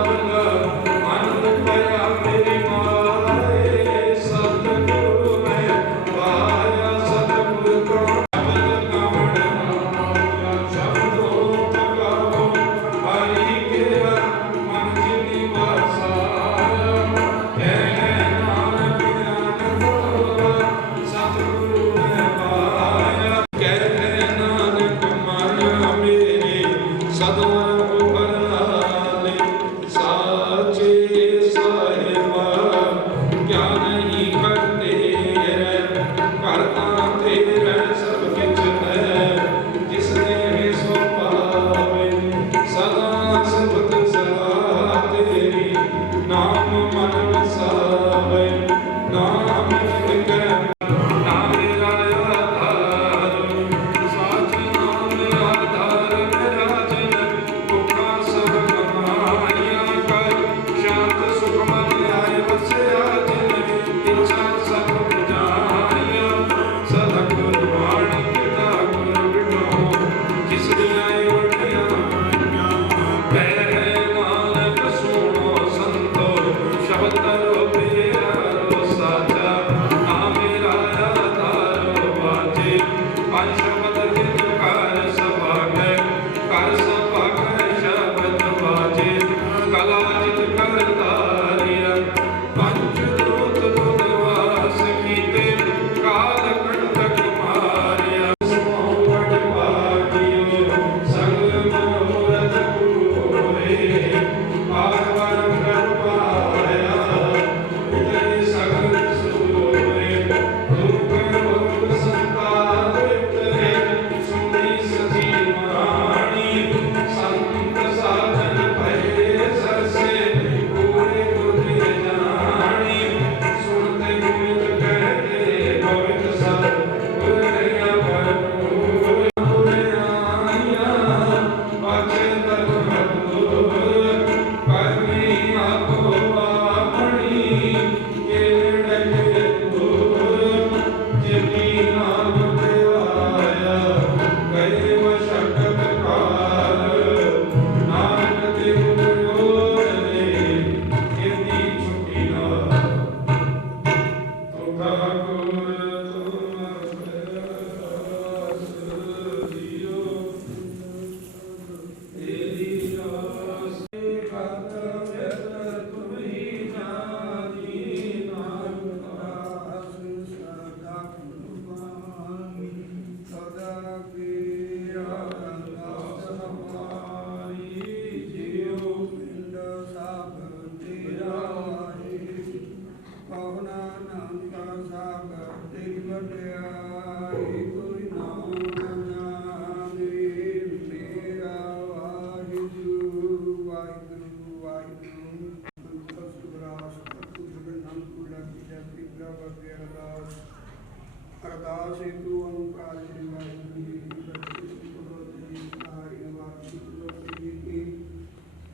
ਅਰਦਾਸ ਏਕੋ ਓੰਕਾਰ ਸ੍ਰੀ ਵਾਹਿਗੁਰੂ ਜੀ ਕੀ ਫਤਿਹ। ਭਗਵਤ ਜੀ ਸਹਾਈ ਵਾਹਿਗੁਰੂ ਜੀ ਕੀ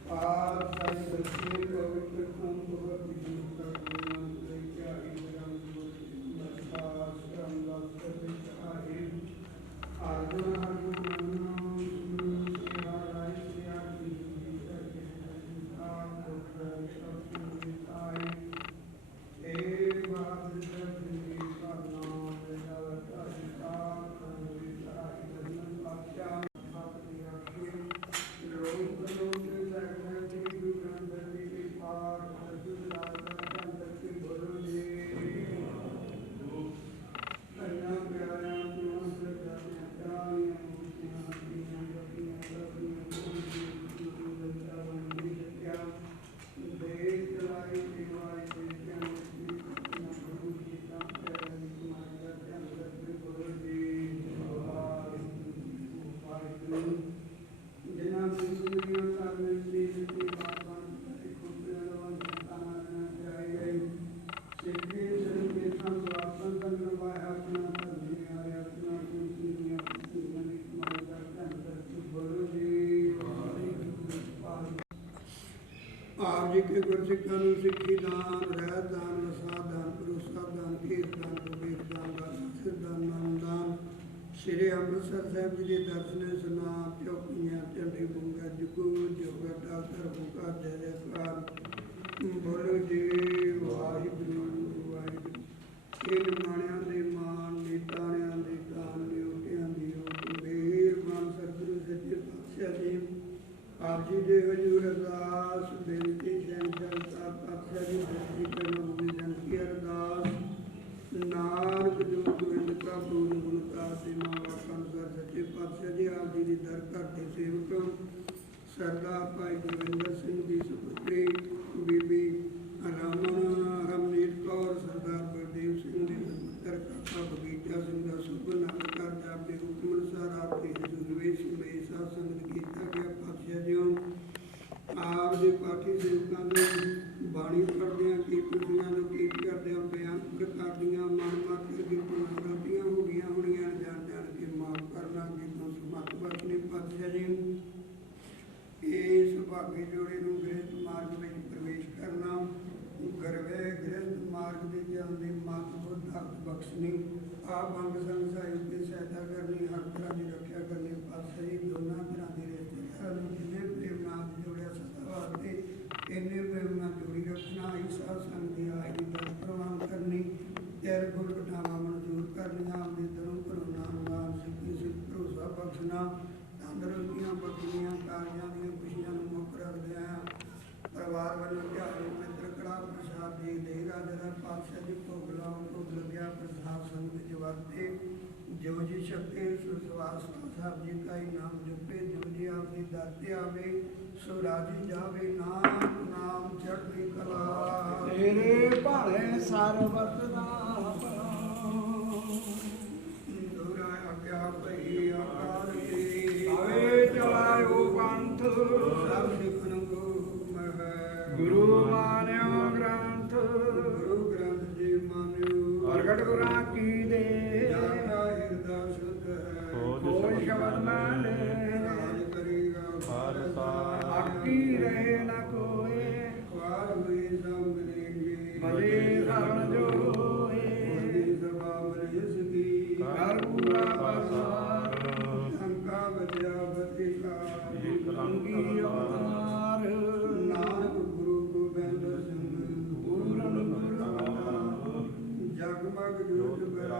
ਪਾਰ ਸਾਹਿਬ ਦਰਸ਼ਨ ਪਵਿੱਤਰ ਖੰਡ ਭਗਵਤ ਜੀ ਦਾ ਗੁਣ ਲੈ ਕੇ ਆਈ ਰਾਮ ਗੁਰੂ ਮਰਦਾਸ ਰਾਮਦਾਸ ਦੇ ਸਹਾਈ ਆਗਨ ਹਰਗੁਣ ਨਾਮ ਸੁਨ ਰਾਈ ਸਿਆ ਜੀ ਸਕੇ ਆਪ ਕੋਟ ਸਭ ਜੀ ਆਏ ਏ ਬਾਦ ਜਗਨੀ ਕਰਨਾ ਆਪ ਜੀ ਕੇ ਗੁਰਸਿੱਖਾਂ ਨੂੰ ਸਿੱਖੀ ਦਾਨ, ਰਹਿਤ ਦਾਨ, ਰਸਾ ਦਾਨ, ਭਰੋਸਾ ਦਾਨ, ਖੇਸ ਦਾਨ, ਵਿਵੇਕ ਦਾਨ, ਸਿਰ ਦਾਨ, ਨਾਮ ਦਾਨ, ਸ਼੍ਰੀ ਅੰਮ੍ਰਿਤਸਰ ਸਾਹਿਬ ਜੀ ਦੇ ਦਰਸ਼ਨ ਸੁਨਾ ਚੌਕੀਆਂ ਝੰਡੇ ਬੁੰਗਾ ਜੁਗੂ ਜੋਗਾ ਡਾਕਟਰ ਬੁੰਗਾ ਜੈ ਜੈਕਾਰ ਬੋਲੋ ਜੀ ਵਾਹਿਗੁਰੂ ਵਾਹਿਗੁਰੂ। ਇਹ ਨਿਮਾਣਿਆਂ ਦੇ ਮਾਨ, ਨੀਤਾਣਿਆਂ ਦੇ ਦਾਨ, ਨਿਉਟਿਆਂ ਦੀ ਮਿਹਰਬਾਨ ਸਤਿਗੁਰੂ ਸੱਚੇ ਪਾਤਸ਼ਾਹ ਜੀ ਆਪ ਜੀ ਦੇ ਹਜ਼ੂਰ ਅਰਦਾਸ ਬੇਨਤੀ ਸ਼ਹਿਨਸ਼ਾਹ ਪਾਤਸ਼ਾਹ ਜੀ ਸੱਚੀ ਕਰਮ ਦੀ ਜਨਕੀ ਅਰਦਾਸ ਨਾਨਕ ਜੋ ਗੋਬਿੰਦ ਕਾ ਪੂਰਨ ਗੁਣ ਕਾ ਤੇ ਮਾਵਾ ਕੰਦਰ ਸੱਚੇ ਪਾਤਸ਼ਾਹ ਜੀ ਆਪ ਜੀ ਦੀ ਦਰ ਕਰਦੇ ਸੇਵਕ ਸਰਦਾਰ ਭਾਈ ਗੁਰਵਿੰਦਰ ਸਿੰਘ ਦੀ ਸੁਪੁੱਤਰੀ ਬੀਬੀ ਰਮਨੀਤ ਕੌਰ, ਸਰਦਾਰ ਗੁਰਦੇਵ ਸਿੰਘ ਦੇ ਪੁੱਤਰ ਕਾਕਾ ਬਗੀਚਾ ਸਿੰਘ ਦਾ ਸੁਭ ਨਾਮ ਕਰ ਜਾਪੇ ਹੁਕਮ ਅਨੁਸਾਰ ਆਪ ਦੇ ਹਜ਼ੂਰ ਵਿੱਚ ਹਮੇਸ਼ਾ ਸੰਗਤ ਕੀਤਾ ਗਿਆ। ਪਾਤਸ਼ਾਹ ਜੀ ਆਪ ਦੇ ਪਾਠੀ ਸੇਵਕਾਂ ਨੂੰ ਬਾਣੀ ਪੜ੍ਹਦਿਆਂ ਕੀਰਤਨੀਆਂ ਨੂੰ ਕੀਰਤ ਕਰਦਿਆਂ ਬਿਆਨ ਪ੍ਰਕਾਰ ਦੀਆਂ ਮਨ ਮਾਤਰ ਕੀਰਤਨਾਂ ਗਲਤੀਆਂ ਹੋ ਗਈਆਂ ਹੋਣੀਆਂ ਜਾਣ ਜਾਣ ਕੇ ਮਾਫ ਕਰਨਾ ਕੀਰਤਨ ਸਮਤ ਬਖਸ਼ਣੇ। ਪਾਤਸ਼ਾਹ ਜੀ ਇਸ ਸੁਭਾਗੇ ਜੋੜੇ ਨੂੰ ਗ੍ਰਸਤ ਮਾਰਗ ਵਿੱਚ ਪ੍ਰਵੇਸ਼ ਕਰਨਾ, ਗਰਵੇ ਗ੍ਰਸਤ ਮਾਰਗ ਦੇ ਚੱਲਣ ਦੀ ਮਤ ਬੁੱਧ ਹੱਕ ਬਖਸ਼ਣੀ, ਆਪ ਅੰਗ ਸੰਗ ਸਾਹਿਬ ਦੀ ਸਹਾਇਤਾ ਕਰਨੀ, ਹਰ ਤਰ੍ਹਾਂ ਦੀ ਰੱਖਿਆ ਕਰਨੀ। ਪਾਤਸ਼ਾਹ ਜੀ ਦੋਨਾਂ ਤਰ੍ਹਾਂ ਦੇ ਰਿਸ਼ਤੇਦਾਰਾਂ ਨੂੰ ਜਿੰਨੇ ਪ੍ਰੇਮ ਨਾਲ ਜੋੜਿਆ ਸਦਾ ਵਾਸਤੇ ਇੰਨੇ ਪ੍ਰੇਮ ਨਾਲ ਜੋੜੀ ਰੱਖਣਾ, ਈਸਾ ਸੰਗ ਦੀ ਆਈ ਦੀ ਦਰ ਪ੍ਰਵਾਨ ਕਰਨੀ, ਤੇਰੇ ਗੁਰ ਘਟਾਵਾਂ ਮਨਜ਼ੂਰ ਕਰਨੀਆਂ, ਆਪਣੇ ਦਰੋਂ ਭਰੋ ਨਾਮ ਨਾਮ ਸਿੱਖੀ ਸਿੱਖ ਭਰੋਸਾ ਬਖਸ਼ਣਾ, ਤੰਦਰੁਸਤੀਆਂ ਬਖਸ਼ਣੀਆਂ, ਕਾਰਜਾਂ ਦੀਆਂ ਖੁਸ਼ੀਆਂ ਨੂੰ ਮੁੱਖ ਰੱਖਦਿਆਂ ਪਰਿਵਾਰ ਵੱਲੋਂ ਧਿਆਨ ਮਿੱਤਰ ਕੜਾ ਪ੍ਰਸਾਦ ਦੇ ਦੇਗਾ ਜਿਹੜਾ ਪਾਤਸ਼ਾਹ ਜੀ ਭੋਗ ਲਾਉਣ ਭੋਗ ਲੱਗਿਆ ਪ੍ਰਸਾਦ ਸੰਗ ਵਿੱਚ ਵਰਤੇ ਜੋ ਜੀ ਛਕੇ ਸੁਸਵਾਸ ਸਾਹਿਬ ਜੀ ਦਾ ਹੀ ਨਾਮ ਜਪੇ, ਜੋ ਜੀ ਆਪ ਦੀ ਦਰ ਤੇ ਆਵੇ ਸੋ ਰਾਜੀ ਜਾਵੇ, ਨਾਮ ਨਾਮ ਚੜ੍ਹਦੀ ਕਲਾ ਤੇਰੇ ਭਾਣੇ ਸਰਬਤ ਦਾ ਦੁਰਾਇਆ ਕਿਆ ਭਈ ਆਕਾਰ ਕੀ ਆਵੇ ਚਲਾਇਓ ਪੰਥ ਸਭ ਸਿੱਖਣ ਕੋ ਮਹਿ ਗੁਰੂ ਮਾਨਿਓ ਗ੍ਰੰਥ, ਗੁਰੂ ਗ੍ਰੰਥ ਜੀ ਮਾਨਿਓ ਪ੍ਰਗਟ ਗੁਰਾਂ ਕੀ ਦੇ ਜਾਤਾ ਹਿਰਦਾ ਸ਼ੁੱਧ ਹੈ, ਕੋਈ ਸ਼ਬਦ ਮੈਂ ਲੈ ਰਾਜ ਕਰੇਗਾ ਖਾਲਸਾ ਆਕੀ ਰਹੇ ਨ ਕੋਏ, ਖਵਾਰ ਹੋਈ ਸੰਗਰੇਗੇ ਭਲੇ ਧਰਮ ਜੋ ਹੋਏ, ਉਹਦੀ ਸਭਾ ਮਰਿਸ ਕੀ ਕਰ ਪੂਰਾ ਪ੍ਰਸਾਰ ਸ਼ੰਕਾ ਬਚਿਆ ਬਤਿਕਾ ਅੰਗੀ ਅਵਤਾਰ, ਨਾਨਕ ਗੁਰੂ ਗੋਬਿੰਦ ਸਿੰਘ ਪੂਰਨ ਗੁਰੂ ਜਗਮਗ ਜੋਤ ਬਰਾ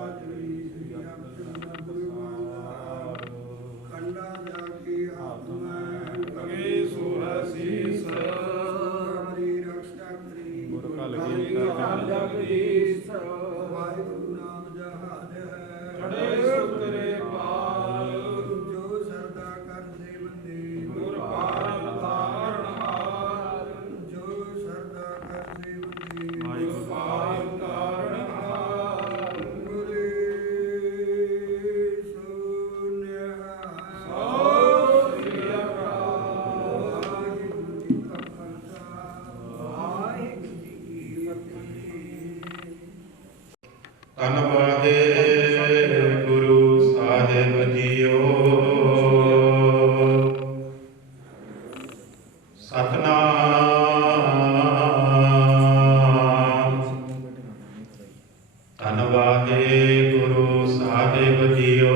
ਧੰਨ ਵਾਹਿਗੁਰੂ ਸਾਹਿਬ ਜੀਓ। ਸਤਨਾਮ। ਧੰਨ ਵਾਹਿਗੁਰੂ ਸਾਹਿਬ ਜੀਓ।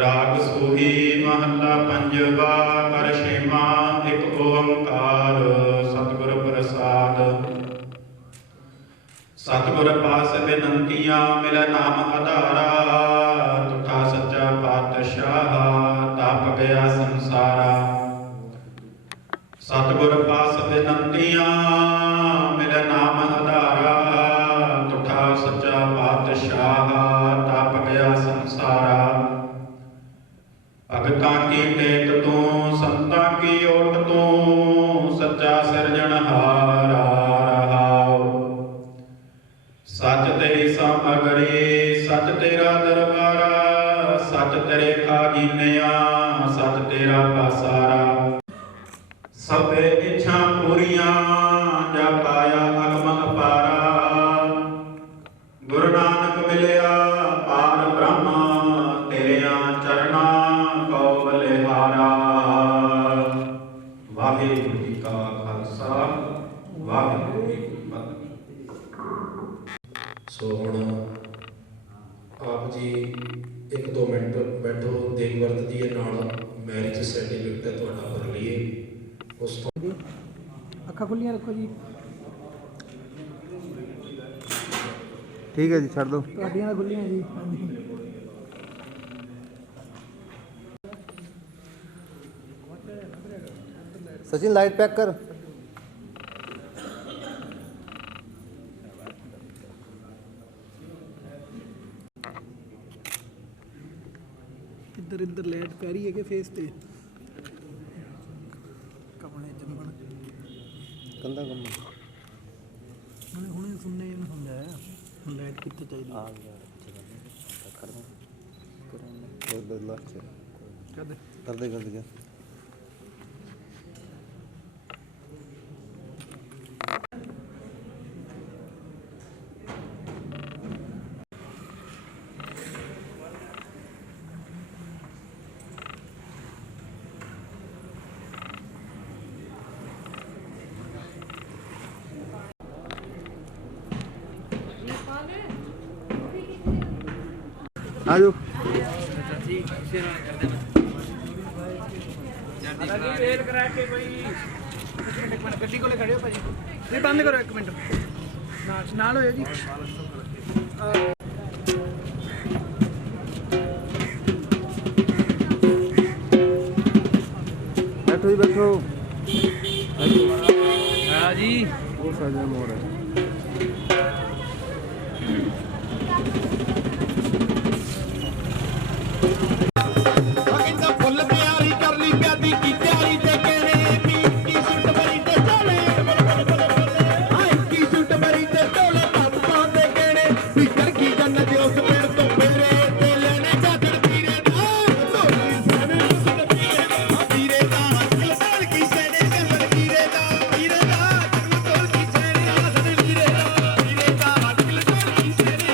ਰਾਗ ਸੋਹੀ ਮਹੱਲਾ ਪੰਜਵਾ। ਕਰ ਛੇਵਾਂ ਇੱਕ ਓੰਕਾਰ ਸਤਿਗੁਰ ਪ੍ਰਸਾਦ। ਸਤਿਗੁਰ ਪਾਸ ਬੇਨੰਤੀਆਂ ਮਿਲੈ ਨਾਮ ਆਧਾਰਾ। ਤੁਠਾ ਸੱਚਾ ਪਾਤਸ਼ਾਹ ਤਾਪ ਗਿਆ ਸੰਸਾਰਾ। ਸਤਿਗੁਰ ਪਾਸ ਬੇਨੰਤੀਆਂ ਮਿਲੈ ਨਾਮ ਆਧਾਰਾ। ਤੁਠਾ ਸੱਚਾ ਪਾਤਸ਼ਾਹ ਤਾਪ ਗਿਆ ਸੰਸਾਰਾ। ਭਗਤਾਂ ਕੀ ਟੇਕ ਤੂੰ ਸੰਤਾਂ ਕੀ ਓਟ ਤੂੰ ਸੱਚਾ ਸਿਰਜਣਹਾਰਾ ਰਹਾਉ। ਸੱਚ ਤੇਰੀ ਸਾਮਗਰੀ ਸੱਚ ਤੇਰਾ ਦਰਬਾਰਾ। ਸੱਚ ਤੇਰੇ ਖਾਗੀਨਿਆ ਸੱਚ ਤੇਰਾ ਪਾਸਾਰਾ। ਸਭੇ ਇੱਛਾ ਪੂਰੀਆਂ ਜਾ ਪਾਇਆ ਅਗਮ ਅਪਾਰਾ। ਗੁਰੂ ਨਾਨਕ ਮਿਲਿਆ ਪਾਰ ਬ੍ਰਹਮ ਤੇਰਿਆਂ ਚਰਨਾਂ ਕੋ ਬਲਿਹਾਰਾ। ਵਾਹਿਗੁਰੂ ਜੀ ਕਾ ਖਾਲਸਾ ਵਾਹਿਗੁਰੂ ਜੀ ਕੀ ਫਤਿਹ। ਸੋ ਹੁਣ ਆਪ ਜੀ 1-2 ਮਿੰਟ ਬੈਠੋ। ਦੇਗ ਵਰਤਦੀ ਹੈ ਨਾਲ ਮੈਰਿਜ ਸਰਟੀਫਿਕੇਟ ਹੈ ਤੁਹਾਡਾ ਭਰ ਲਈਏ। ਉਸ ਤੋਂ ਅੱਖਾਂ ਖੁੱਲੀਆਂ ਰੱਖੋ ਜੀ। ठीक है जी छड़ दो। ਤੁਹਾਡੀਆਂ ਤਾਂ ਖੁੱਲੀਆਂ ਜੀ। सचिन लाइट पैक कर। ਇੱਧਰ ਇੱਧਰ ਲਾਈਟ ਪੈ ਰਹੀ ਹੈ ਕਿ ਫੇਸ ਤੇ ਕਮਲੇ ਜੰਮਣ कंधा कम मैंने हुणे सुनने ਨੂੰ ਸਮਝਾਇਆ ਲਾਈਟ ਕਿੱਥੇ ਚਾਹੀਦੀ आ गया कर दो कर लास्ट कर दे आ जाओ। ਗੱਡੀ ਕੋਲੇ ਖੜੇ ਹੋ ਭਾਜੀ। ਨਹੀਂ ਬੰਦ ਕਰੋ 1 ਮਿੰਟ। ਨਾਲ ਹੋਇਆ ਜੀ। बैठो जी बैठो। हाँ जी वो साजा मोड़ है। ਫੁੱਲ ਤਿਆਰੀ ਕਰ ਲਈ ਪਿਆਦੀ ਕੀ ਤਿਆਰੀ ਤੇ ਕਹਿਣੇ ਵੀ ਕੀ ਸੁੱਟ ਮਰੀ ਤੇ ਚੋਲੇ ਹਾਏ ਕੀ ਸੁੱਟ ਮਰੀ ਤੇ ਚੋਲੇ ਬਾਬਾ ਦੇ ਕਹਿਣੇ ਵੀ ਕਰ ਕੀ ਜੰਨਤ ਉਸ ਪਿੰਡ ਤੋਂ ਮੇਰੇ ਤੇ ਲੈਣੇ ਚਾਦਰ ਪੀਰੇ ਦਾ ਢੋਲੀ ਸਣੇ ਸੁਣ ਪੀਰੇ ਦਾ ਪੀਰੇ ਦਾ ਦਿਲ ਸਾਲ ਕੀ ਸਣੇ ਕਮਰ ਪੀਰੇ ਦਾ ਦਿਲ ਤੋਲ ਕੀ ਸਣੇ ਆਸਨ ਪੀਰੇ ਦਾ ਦਿਲ ਤੋਲ ਕੀ ਸਣੇ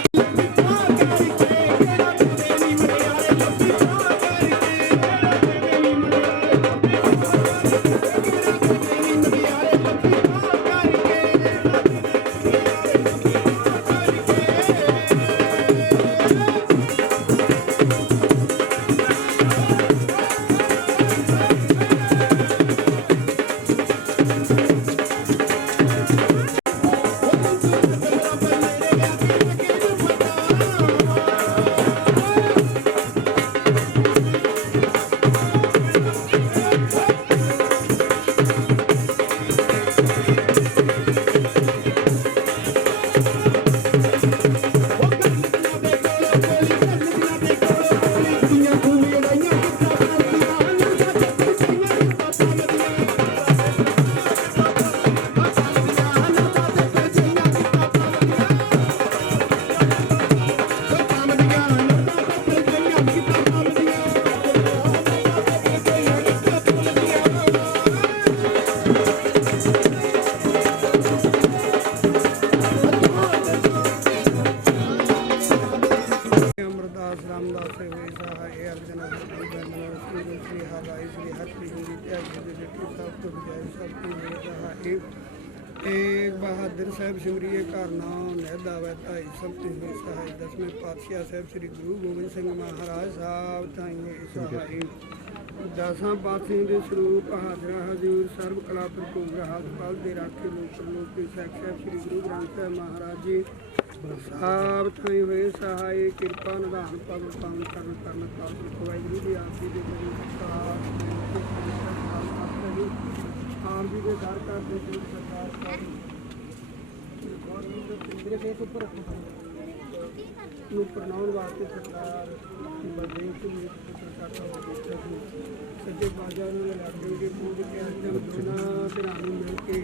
ਸਭ ਤੋਂ ਬਜਾਏ ਸਭ ਤੋਂ ਹੋਏ ਏਕ ਬਹਾਦਰ ਸਾਹਿਬ ਸਿਮਰਿਏ ਘਰ ਨਾਮ ਨਹਿਦਾ ਵੈ ਢਾਈ ਸਭ ਤੋਂ ਹੋਏ ਸਹਾਈ। ਦਸਵੇਂ ਪਾਤਸ਼ਾਹ ਸਾਹਿਬ ਸ੍ਰੀ ਗੁਰੂ ਗੋਬਿੰਦ ਸਿੰਘ ਮਹਾਰਾਜ ਸਾਹਿਬ ਤਾਈ ਹੋਏ ਸਹਾਈ। ਦਸਾਂ ਪਾਤਸ਼ਾਹਾਂ ਦੇ ਸਰੂਪ ਹਾਜ਼ਰਾ ਹਜ਼ੂਰ ਸਰਬ ਕਲਾ ਭਰਪੂਰ ਹਸਪਤਾਲ ਦੇ ਰਾਖੇ ਲੋਕ ਲੋਕ ਦੇ ਸਾਹਿਬ ਸ੍ਰੀ ਗੁਰੂ ਗ੍ਰੰਥ ਸਾਹਿਬ ਮਹਾਰਾਜ ਜੀ ਸਾਹਿਬ ਤਾਈ ਹੋਏ ਸਹਾਈ। ਕਿਰਪਾ ਨਿਧਾਨ ਪਵਨ ਪਾਵਨ ਕਰਨ ਕਰਨ ਪਾਪ ਵਾਹਿਗੁਰੂ ਜੀ ਆਪ ਜੀ ਦੇ ਆਪ ਜੀ ਦੇ ਦਰ ਕਰ ਦੇ ਸਰਕਾਰ ਮੇਰੇ ਫੇਸ ਉੱਪਰ ਨੂੰ ਪ੍ਰਣਾਉਣ ਵਾਸਤੇ ਸਰਕਾਰ ਬਲਦੇਵ ਸਿੰਘ ਜੀ ਸਰਕਾਰ ਦਾ ਸੱਜੇ ਬਾਜ਼ਾਰ ਨੂੰ ਲਾਗੇ ਦੇ ਪੂਜ ਕੇ ਅੰਦਰ ਦੋਨਾਂ ਧਿਰਾਂ ਨੂੰ ਮਿਲ ਕੇ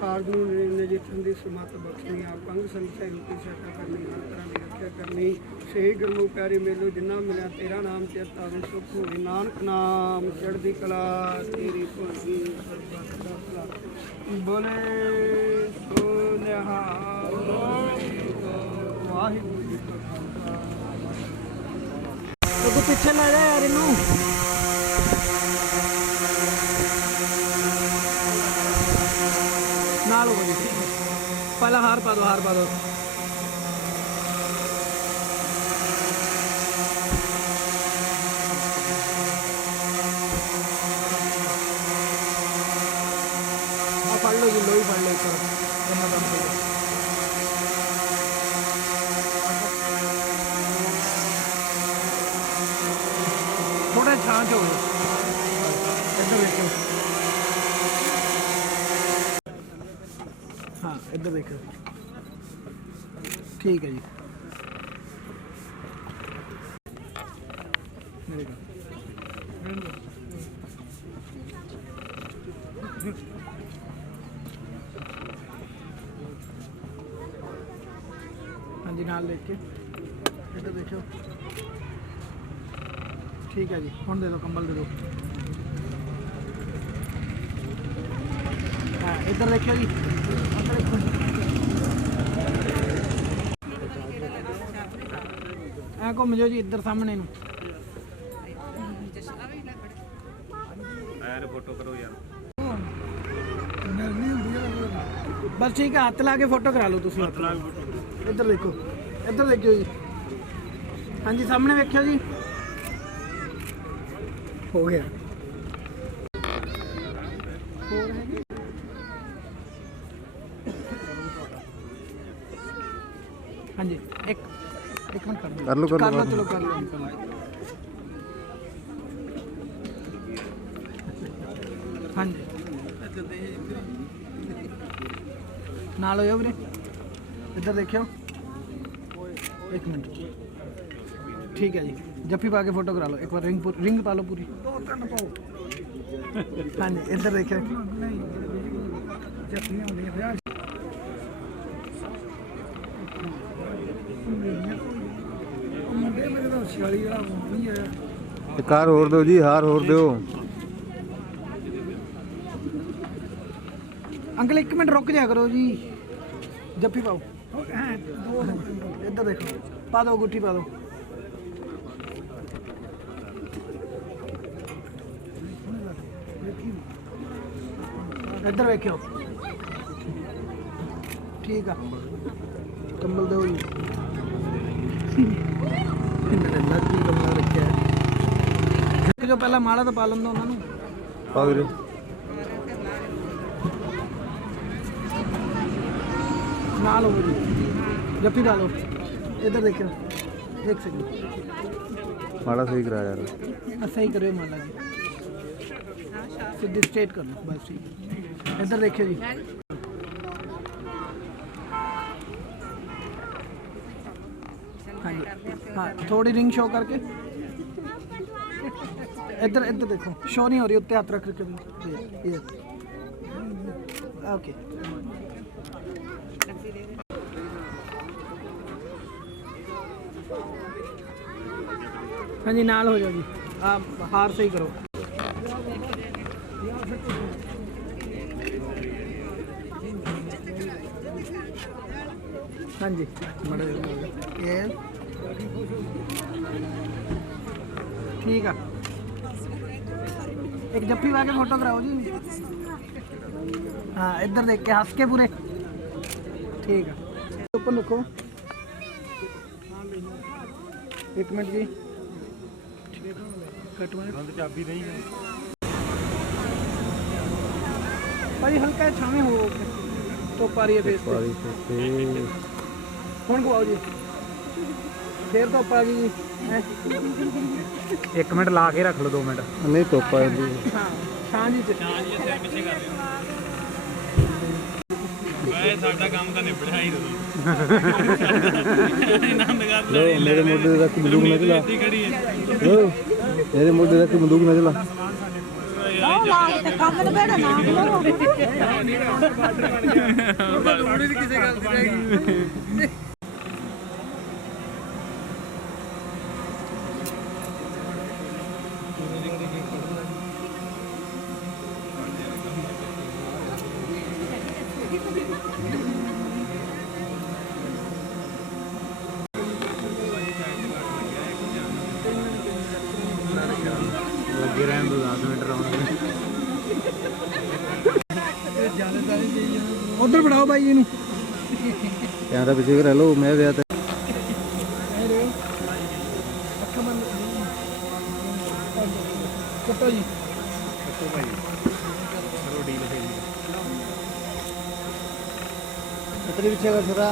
ਕਾਰਜ ਨੂੰ ਨਜਿੱਠਣ ਦੀ ਸਮੱਤ ਬਖਸ਼ਣੀ। ਆਪੰਗ ਸੰਸਾਰ ਰੂਪੀ ਸਹਾਇਤਾ ਕਰਨੀ, ਹਰ ਤਰ੍ਹਾਂ ਦੀ ਰੱਖਿਆ ਕਰਨੀ। ਸਹੀ ਗੁਰਮੁਖ ਪਿਆਰੇ ਮੇਲੋ ਜਿੰਨਾ ਮਿਲਿਆ ਤੇਰਾ ਨਾਮ ਚੇਤਾ ਨੂੰ ਸੁਖ ਹੋਵੇ। ਨਾਨਕ ਨਾਮ ਚੜ੍ਹਦੀ ਕਲਾ ਤੇਰੀ ਭੋਗੀ ਸਰਬੱਤ ਦਾ ਭਲਾ। ਬੋਲੇ ਸੋ ਨਿਹਾਲ ਵਾਹਿਗੁਰੂ ਜੀ ਕਾ ਖਾਲਸਾ। ਤੂੰ ਪਿੱਛੇ ਲੈ ਜਾ ਯਾਰ ਇਹਨੂੰ। ਨਾਲ ਹੋ ਜੀ ਪਹਿਲਾਂ ਹਾਰ ਪਾ ਦੋ, ਹਾਰ ਪਾ ਦੋ। ਆ ਫੜ ਲਓ ਜੀ, ਲੋਈ ਫੜ ਲਓ ਇੱਕ ਇਹਨਾਂ ਦਾ ਥੋੜਾ ਛਾਂਚ ਹੋਵੇ। ਇੱਧਰ ਦੇਖੋ, हाँ इधर देखो, ठीक है जी। हाँ जी नाल देख के इधर देखो, ठीक है जी। हुण दे दो कंबल दे दो। हाँ इधर देखो जी, ਐ ਘੁੰਮ ਜਾਓ ਜੀ ਇੱਧਰ ਸਾਹਮਣੇ ਨੂੰ। ਐਨ ਫੋਟੋ ਕਰੋ ਯਾਰ। ਬਸ ਠੀਕ ਹੈ, ਹੱਥ ਲਾ ਕੇ ਫੋਟੋ ਕਰਾ ਲਓ ਤੁਸੀਂ। ਇੱਧਰ ਦੇਖੋ, ਇੱਧਰ ਦੇਖਿਓ ਜੀ। ਹਾਂਜੀ ਸਾਹਮਣੇ ਵੇਖਿਓ ਜੀ, ਹੋ ਗਿਆ। ਹਾਂਜੀ ਇੱਕ मिनट कर लो चलो कर लो। हाँ जी नाल हो वीरे, इधर देखियो। एक मिनट, ठीक है जी। जफ्फी पा के फोटो करा लो एक बार। रिंग पा लो पूरी। हाँ जी इधर देखियो। एक हार होर दो जी, हार होर दो। अंकल एक मिनट रुक जाया करो जी, जफ्फी पाओ। इधर देखो, पा दो गुट्ठी पा दो। इधर देखियो, ठीक है। कंबल दो जी। जो पहला माला तो पा लेंदो उन्होंने। पा वीरे। नाल हो जी, जफ्फी डालो। इधर देखो, एक सेकंड। माला सही कराया यार। सही करो माला जी, सीधी स्ट्रेट कर लो बस। ठीक, इधर देखियो जी। हाँ जी, हाँ थोड़ी रिंग शो करके। इधर इधर देखो, शो नहीं हो रही, उत्ते हाथ रख के। ये ओके। हाँ जी नाल हो जाओ जी। आप हार सही करो। हाँ जी ये ठीक है। एक जफ्फी ला के फोटो कराओ जी। हाँ इधर देख के हंस के पूरे ठीक है। ऊपर रखो 1 मिनट जी चाबी नहीं है भाई हल्का छावे हो तो पा रही है फेस पे फोन को आओ जी फिर तो पा गई जी 1 मिनट ला के रख लो 2 मिनट नहीं धुप आ जाती हाँ शान जी ਸਿਰ ਪਿੱਛੇ ਕਰ ਦਿਓ ਮੈਂ ਸਾਡਾ ਕੰਮ ਤਾਂ ਨਿਬੜਿਆ ਹੀ ਰੋ लो मेरे मोटे तक बंदूक न चला ਖੜੀ ਹੈ लो मेरे मोटे तक बंदूक न चला ਕੰਮ ਤੇ ਬੈਠਾ ਨਾ ਲੋੜੀ ਕਿਸੇ ਗੱਲ ਦੀ ਰਹੀ लगे रहने दो 10 मिनट राउंड उधर बढ़ाओ भाई ਇਹਨੂੰ कैमरा पीछे कर लो मैं गया था ਕੱਟੋ ਜੀ छतरी पीछे कर थोड़ा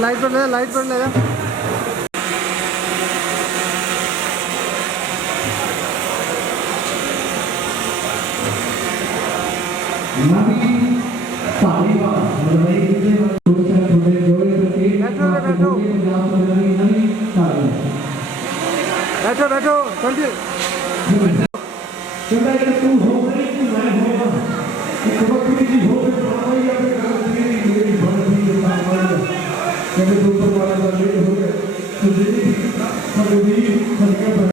लाइट पर ले लाइट पर ले जा नवी साड़ी बैठो समझे चंदा कि तू हो गई कि मैं होगा कि बकरी की हो गई बाबा या मेरी बड़ी के सामने मेरे ऊपर वाला ले हो गया तो देवी परवी सदका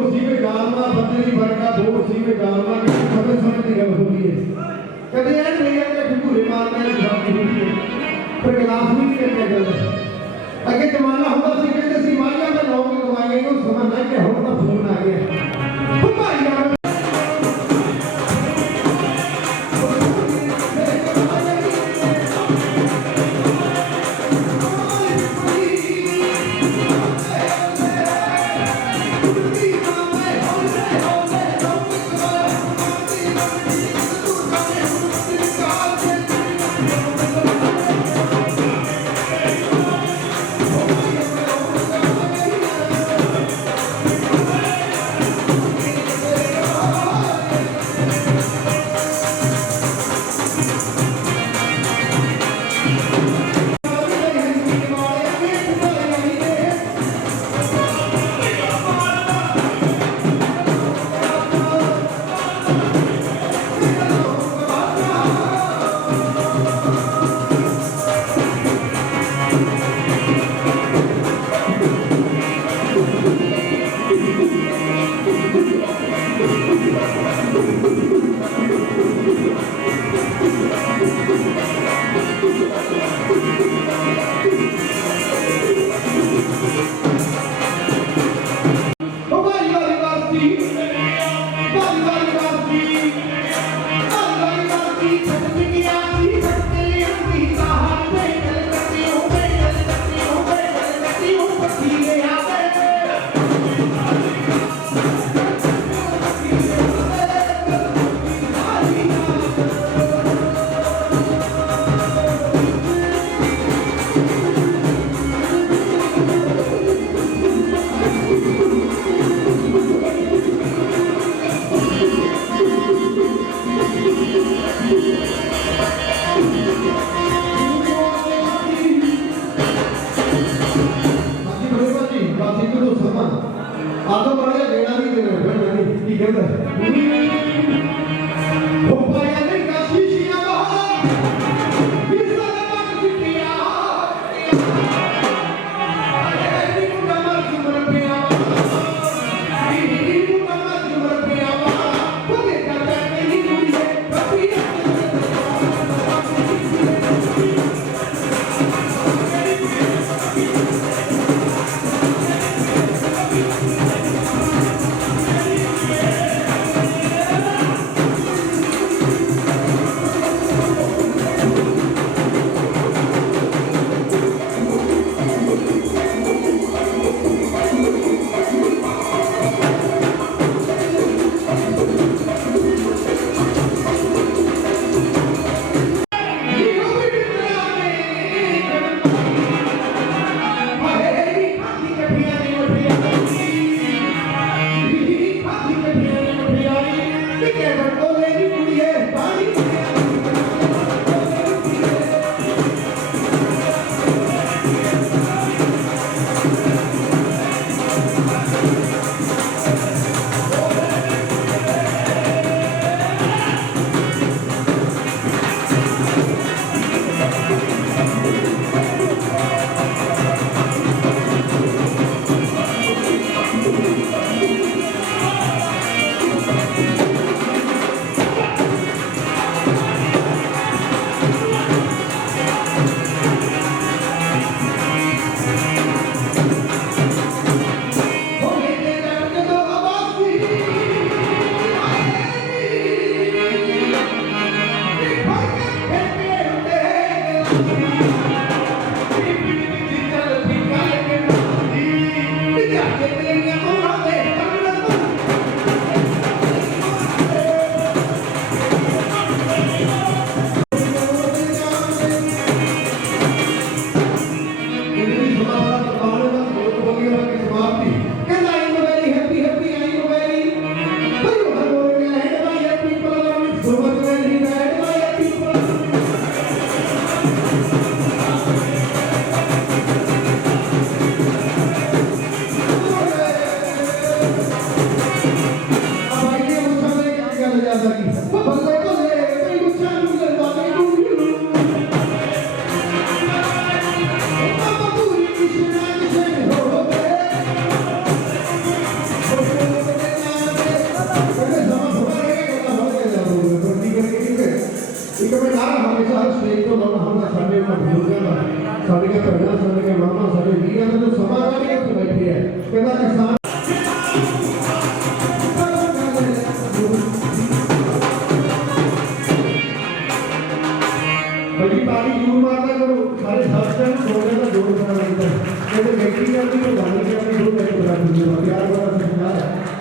वोट सी में जानना बंदे की फर्क है वोट सी में जानना कि समय समय की गल होती है कभी ऐ नहीं है कि घूरे मारने की बात होती है पर गिलास भी नहीं लेके गए अगे जमाना होता सी कहते सी मारिया में लोग कमाएंगे तो समझ ना कि हम तो फोन आ गया तो भाई यार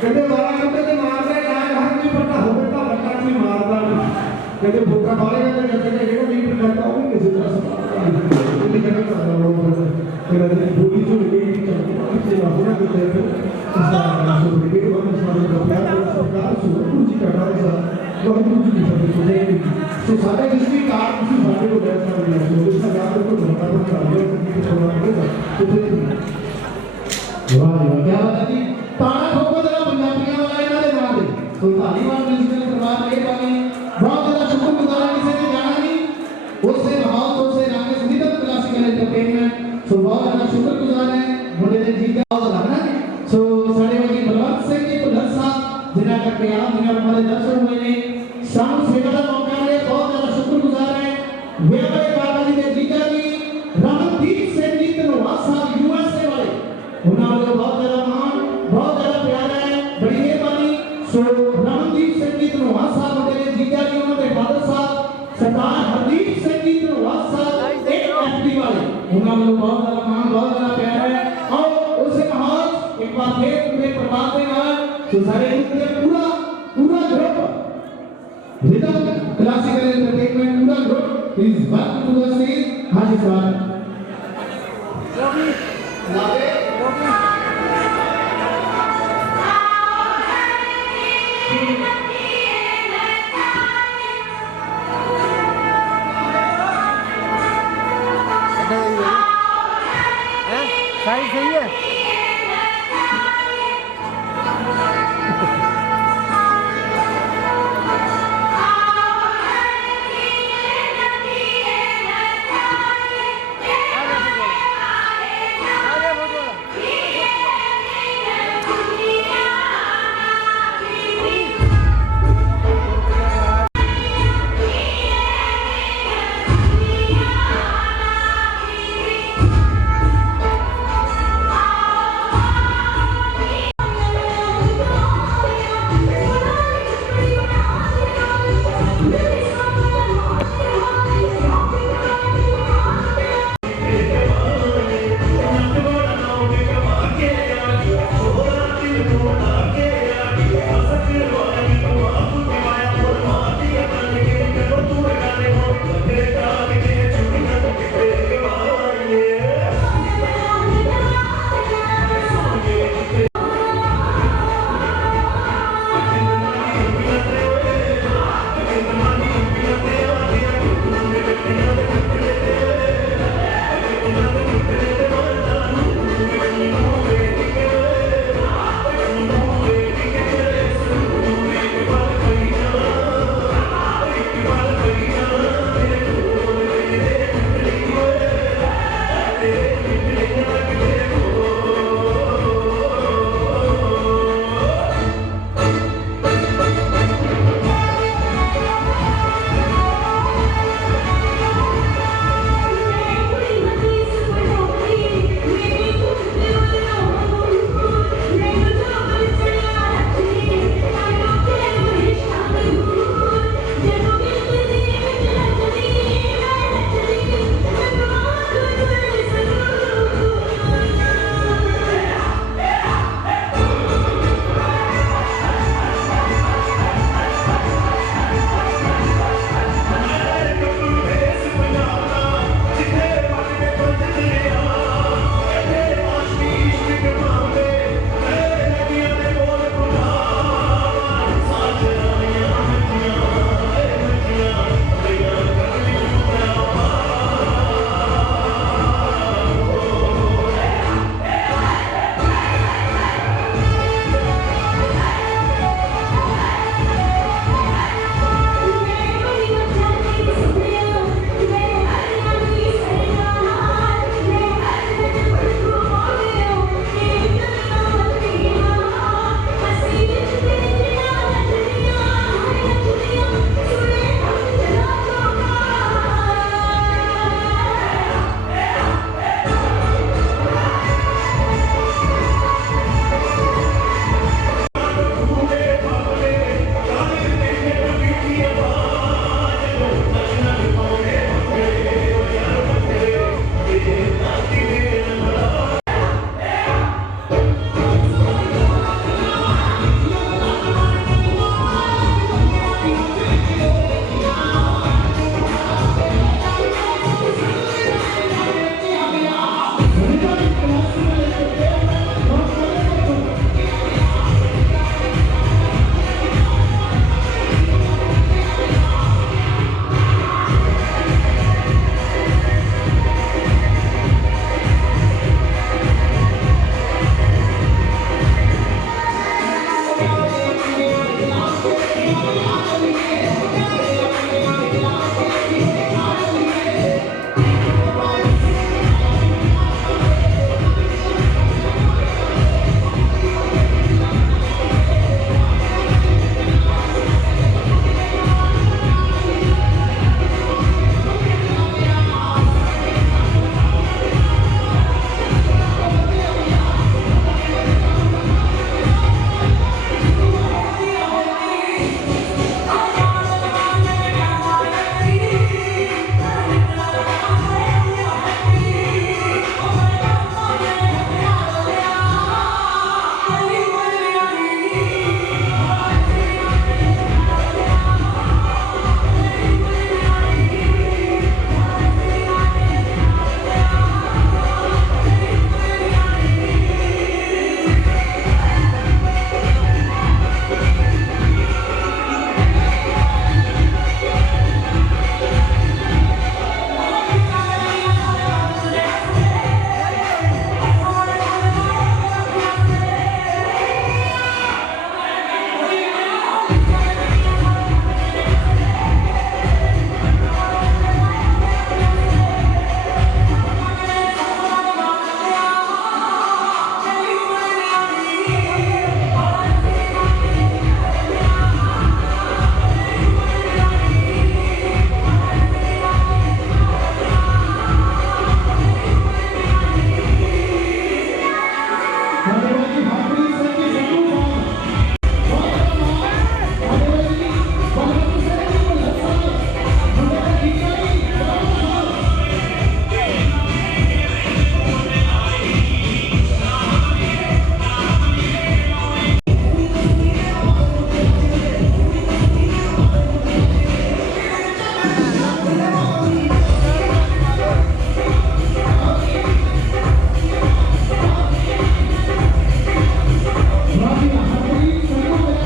कहते बाला कपड़े से मार रहे गाय हर कोई बट्टा हो बेटा बट्टा कोई मारता नहीं कहते भूखा मारेगा तो जब तक हेगा नहीं करता वो किसी तरह से ये कहना चाह रहा हूं फिर अगर भूखी जो गई से अपना के तरफ सो के बाद सारे प्यार सरकार सुरक्षित जी कर रहा है बहुत कुछ नहीं कर सकते तो सारे इसकी कार किसी भाषा को दे सकते हैं तो इस सरकार को बता दो चाहिए कि थोड़ा होगा तो वाह क्या बात है ताना ठोको जरा पंजाबियों वाला इन्हां दे नाल तो धालीवाल म्यूजिकल दरबार ये बानी बहुत ज्यादा शुक्रगुजार है किसी ने जाना नहीं उससे माहौल तो से रंग संगीत क्लासिकल एंटरटेनमेंट सो बहुत ज्यादा शुक्रगुजार है मुझे जी का आवाज सो सारे वजी बलवंत सिंह जी भुल्लर साहब जिन्हां का कयाम जिन्हां हमारे दर्शन हुए ने सानू सेवा का मौका मिले बहुत ज्यादा शुक्रगुजार है वेबरे बाबा जी के जीजा जी रमनदीप सिंह जी धनोआ साहब यूएसए वाले उन्हां को बहुत ज्यादा मान बहुत ज्यादा प्यार है बड़ी मेहरबानी सो रमनदीप सिंह जी धनोआ साहब मेरे जीजा जी उन्हां दे फादर साहब सरदार हरदीप सिंह जी धनोआ साहब एक एफडी वाले उन्हां को बहुत ज्यादा मान बहुत ज्यादा प्यार है और उसे माहौल एक बार फिर पूरे परिवार के नाल तो सारे पूरा ग्रुप रिदम क्लासिकल एंटरटेनमेंट पूरा group is welcome to the stage हाजी साहब लावे साइड सही है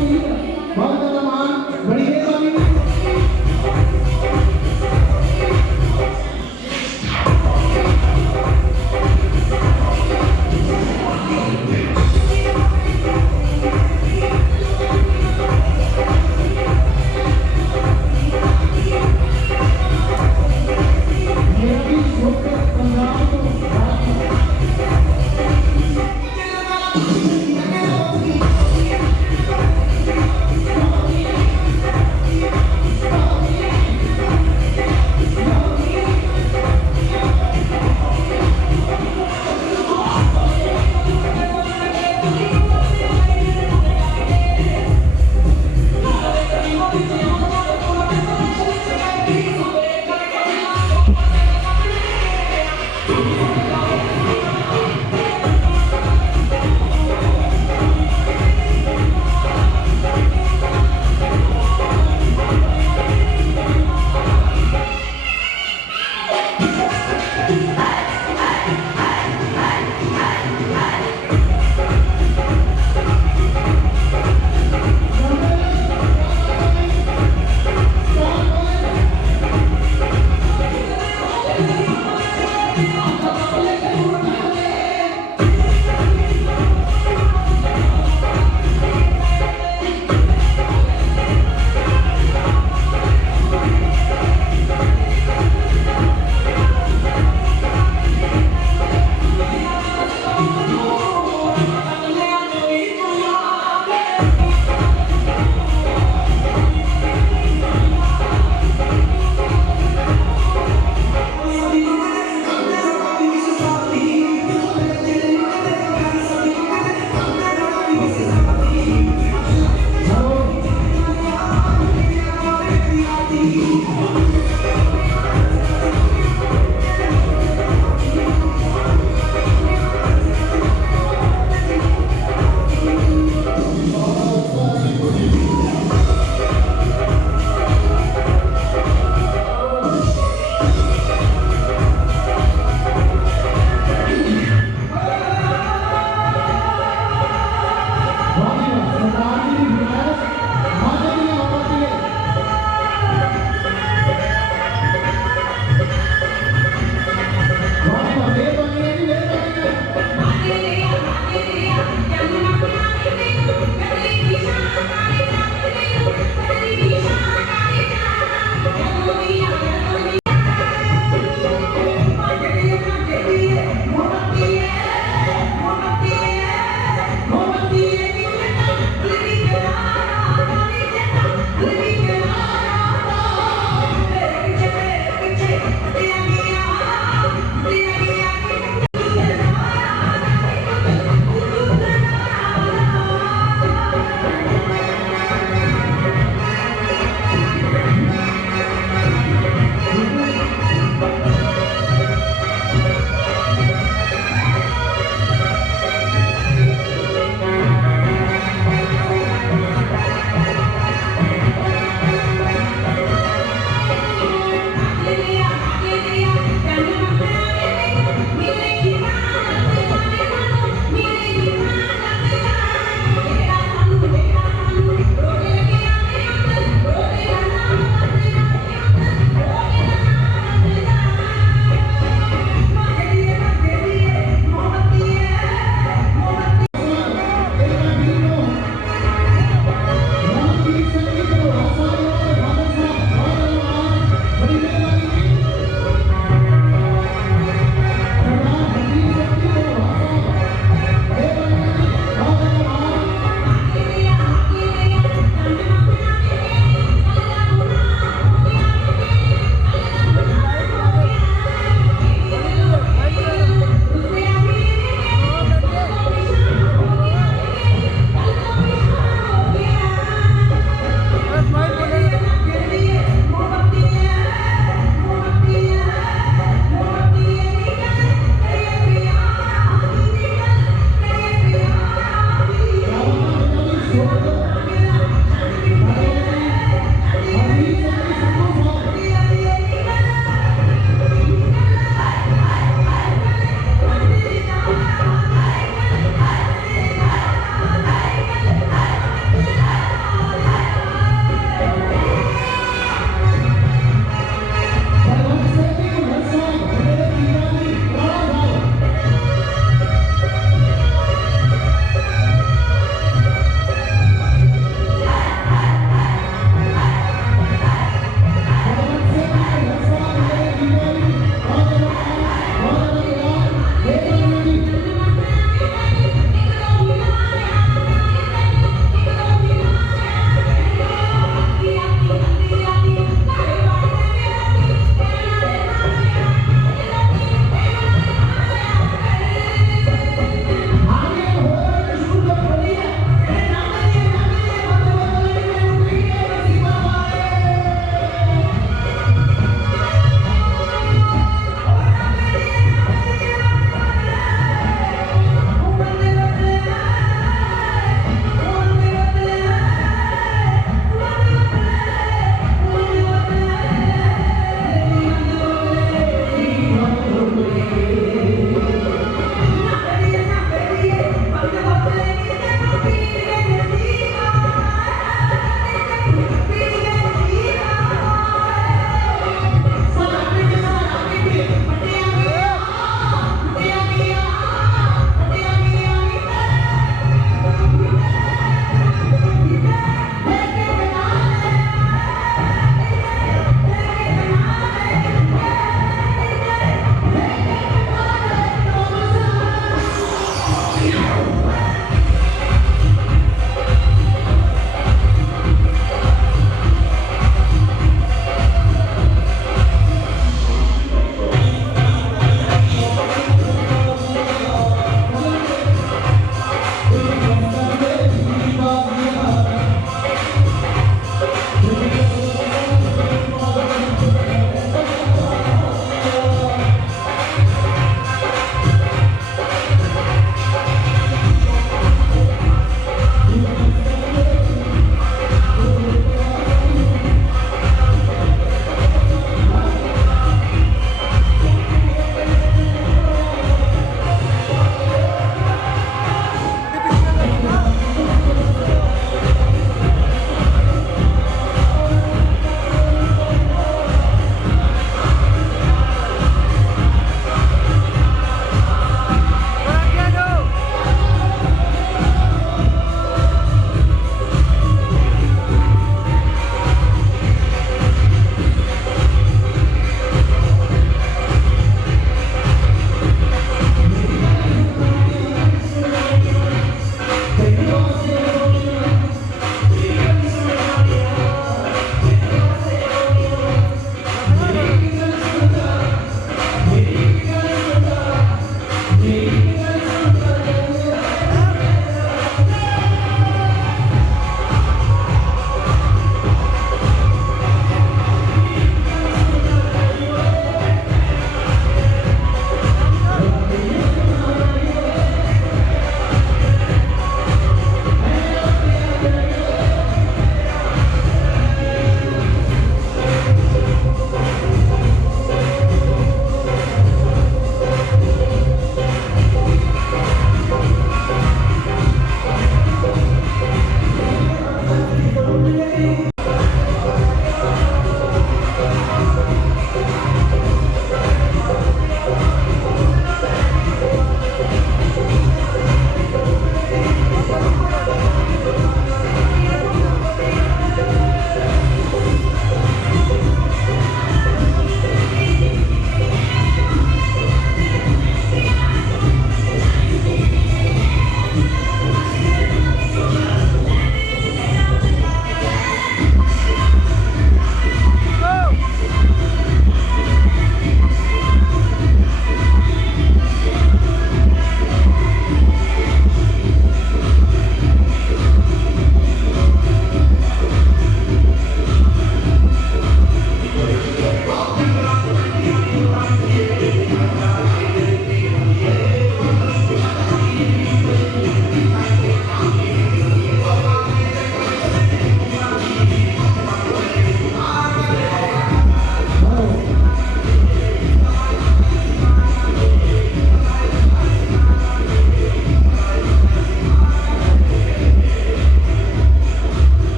बहुत ज़्यादा मान बड़ी मेहरबानी। मेरा भी छोटे पंजाब को बात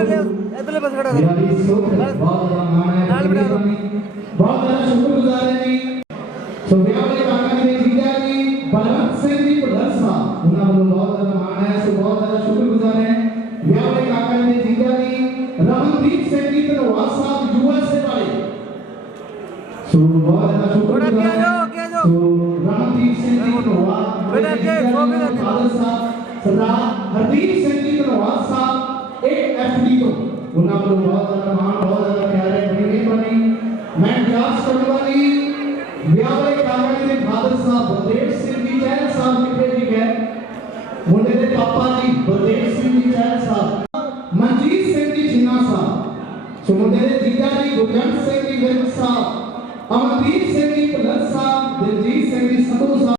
इधरले पास खड़ा मेरा भी सुख बहुत ज्यादा माण है नाल बिठा दो। बहुत ज्यादा शुक्रगुजार है जी सो व्यावले काका जी जीजा जी बलवंत सिंह जी भुल्लर साहब उन्होंने वालों बहुत ज्यादा माण है सो बहुत ज्यादा शुक्रगुजार है व्यावले काका जी जीजा जी रमनदीप सिंह जी धनोआ साहब यूएसए वाले सो बहुत ज्यादा शुक्रगुजार है सो रमनदीप सिंह जी धनोआ फादर साहब सरदार हरदीप सिंह जी धनोआ साहब एक एफडी को उन्होंने वालों बहुत ज्यादा माण बहुत ज्यादा प्यारे बने बने मैं क्लास करने वाली व्यावले काका जी के फादर साहब बलदेव सिंह जी चैन साहब कितने जी गए मुंडे दे पापा जी बलदेव सिंह जी चैन साहब मनजीत सिंह जी जिन्ना साहब सो मुंडे दे जीजा जी गुरजंत सिंह जी विरक साहब अमनदीप सिंह जी भुल्लर साहब दिलजीत सिंह जी संधू साहब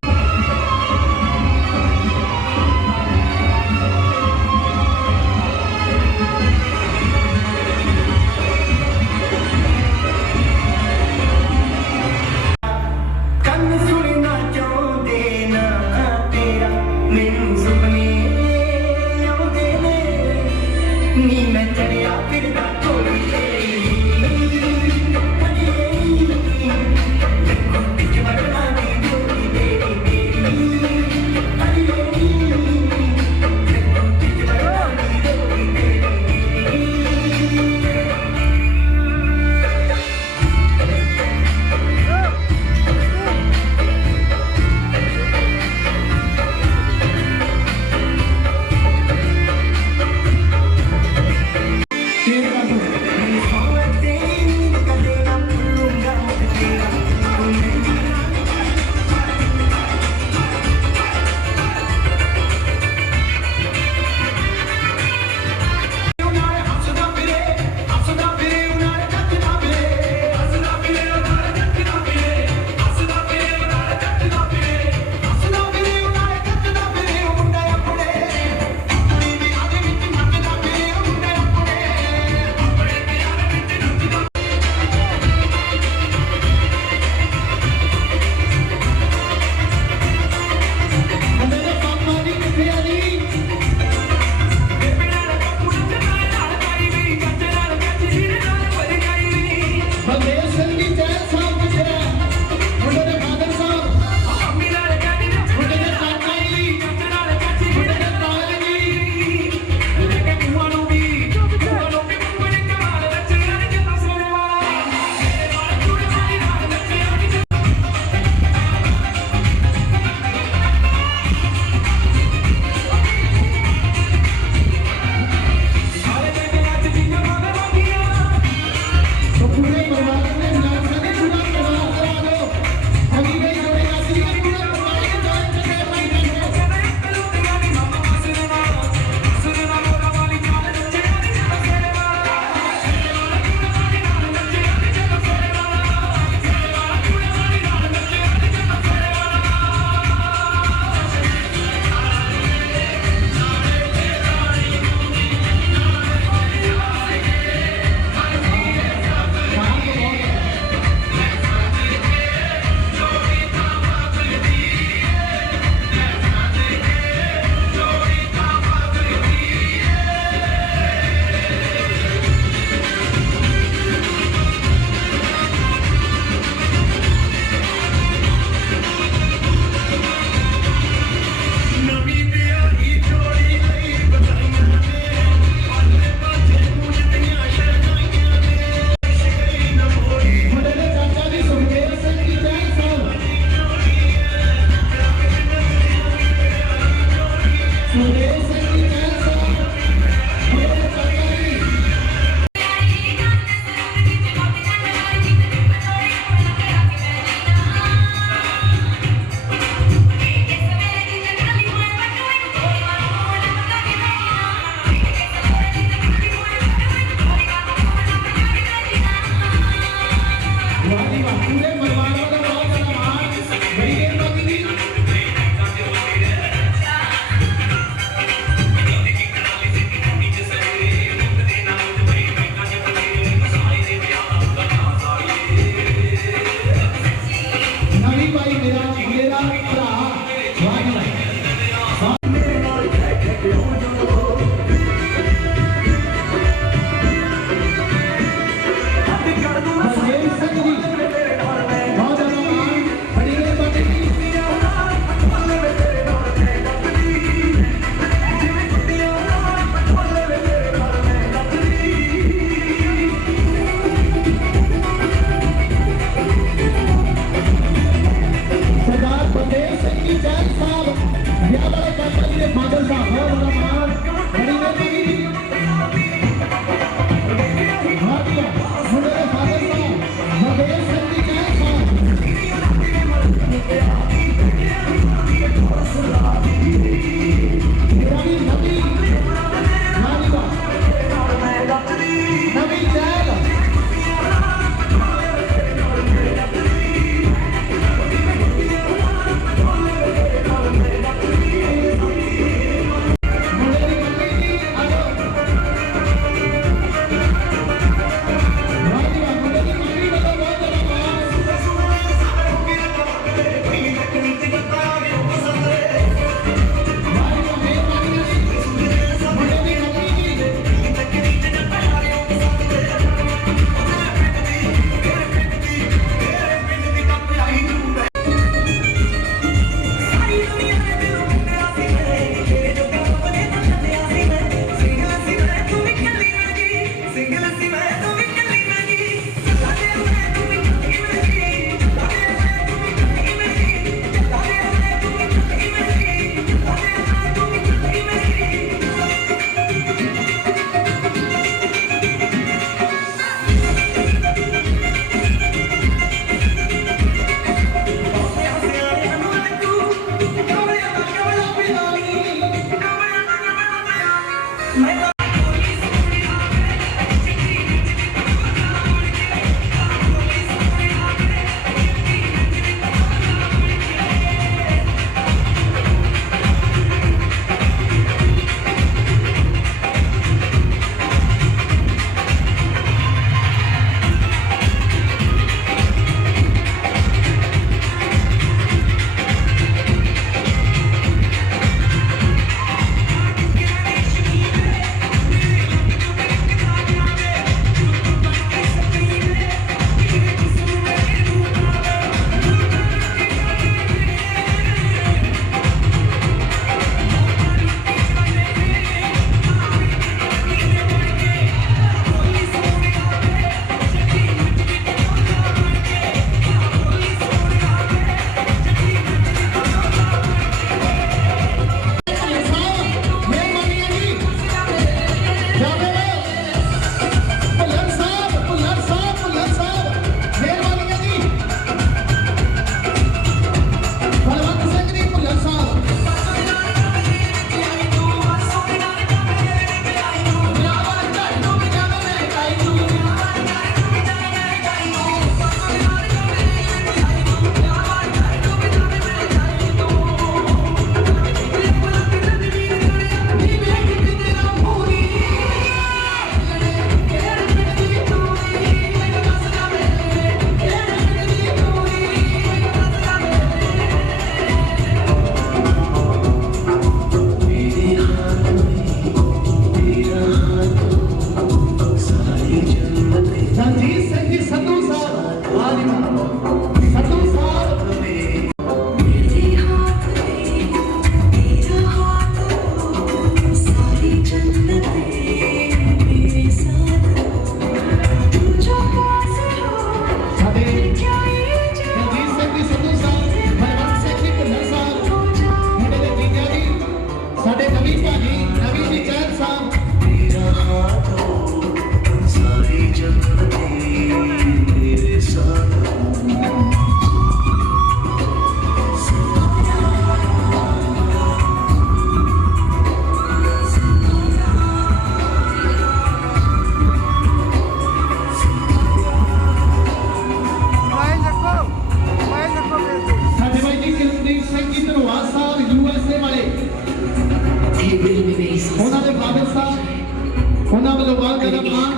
ਉਹਨਾਂ ਦੇ ਫਾਦਰ ਸਾਹਿਬ ਉਹਨਾਂ ਵੱਲੋਂ ਬਹੁਤ ਜ਼ਿਆਦਾ ਮਾਣ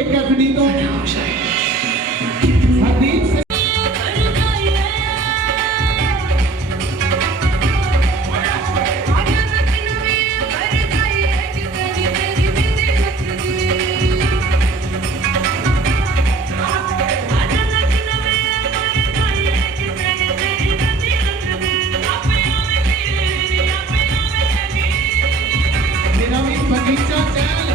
ਇੱਕ ਐਫਡੀ ਤੋਂ ਹਰਦੀਪ ਸਿੰਘ बगीचा चैल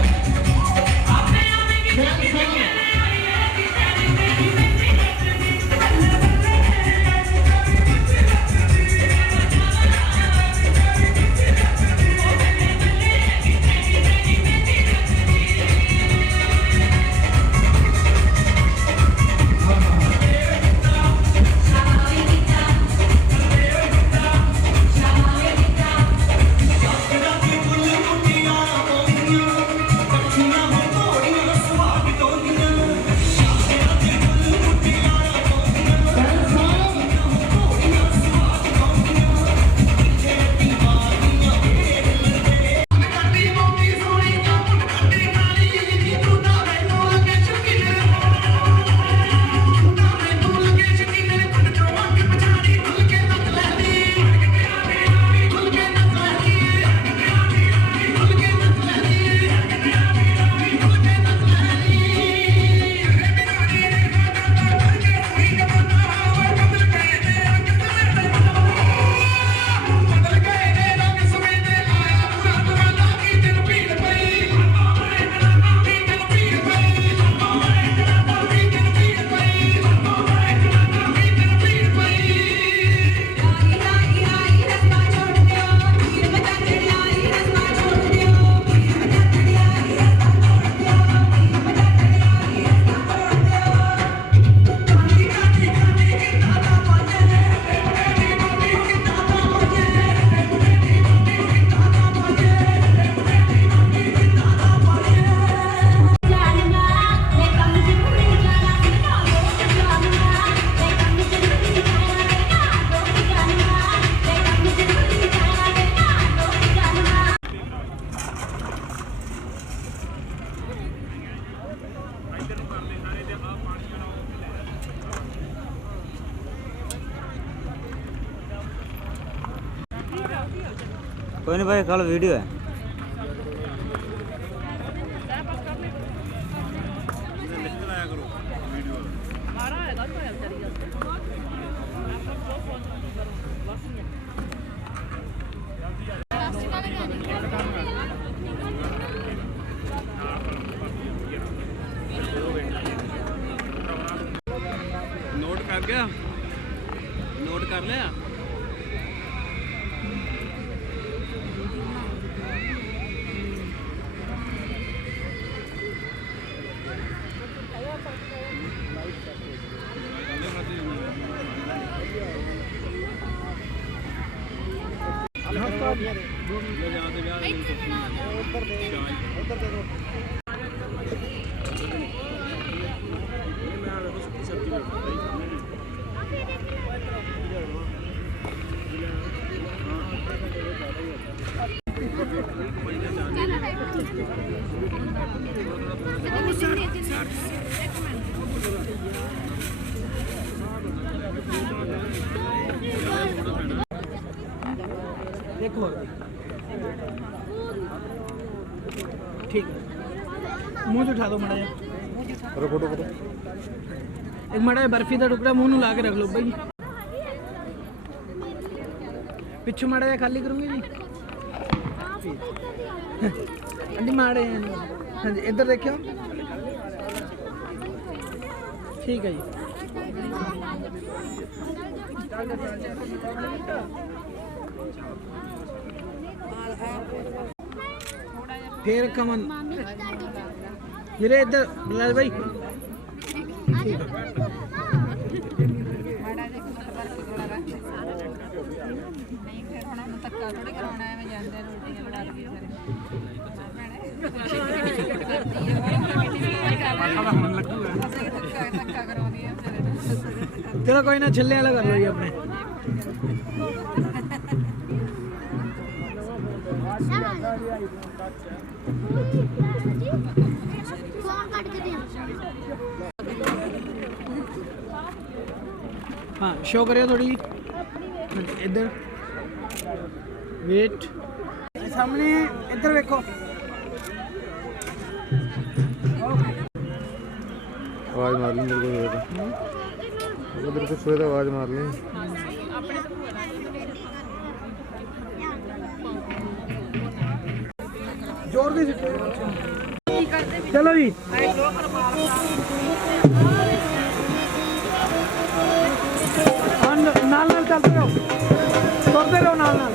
कोई नहीं भाई, कल वीडियो है। नोट कर गया, नोट कर लिया। एक और ठीक है, मुंह उठा दो मड़ा जा, फोटो फोटो एक मड़ा बर्फी का टुकड़ा मुंह ला के रख लो भाई। पिछू माड़ा जा खाली करूंगी जी। आंटी माड़े हाँ जी, इधर देखियो। ठीक है जी। फिर कमन मेरे इधर बिलाल भाई ठीक है। चलो कोई ना, छिल्ले वाला कर लो ये अपने। हाँ शो करियो थोड़ी इधर वेट सामने इधर देखो आवाज मार ली मेरे को उधर कुछ हुआ तो आवाज मार ली जोर दे चलो जी नाल नाल चलते रहो तुरते रहो नाल नाल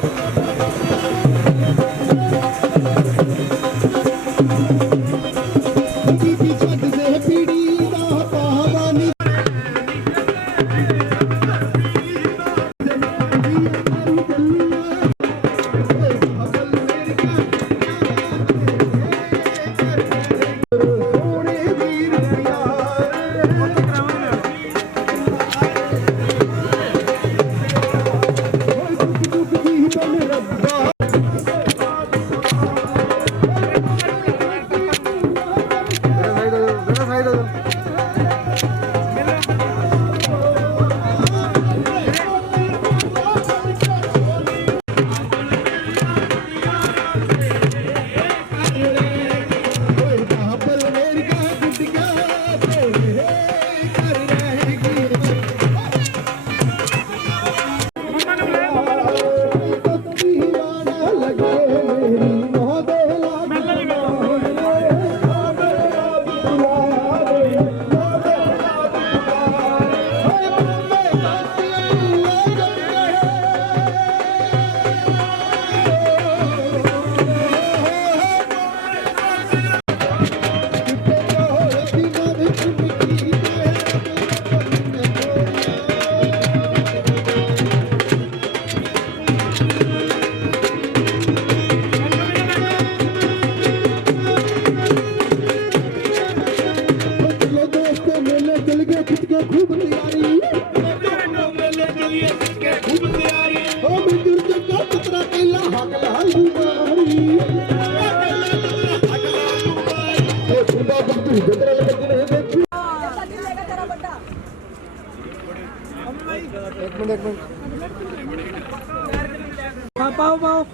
हाँ पाओ पाओ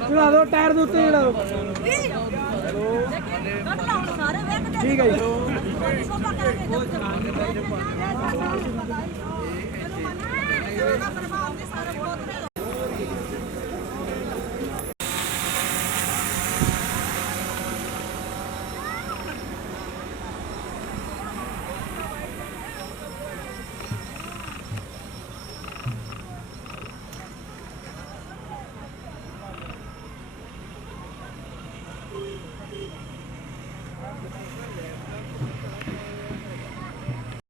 चढ़ा दो टायर के उत्ते चढ़ा दो ठीक है जी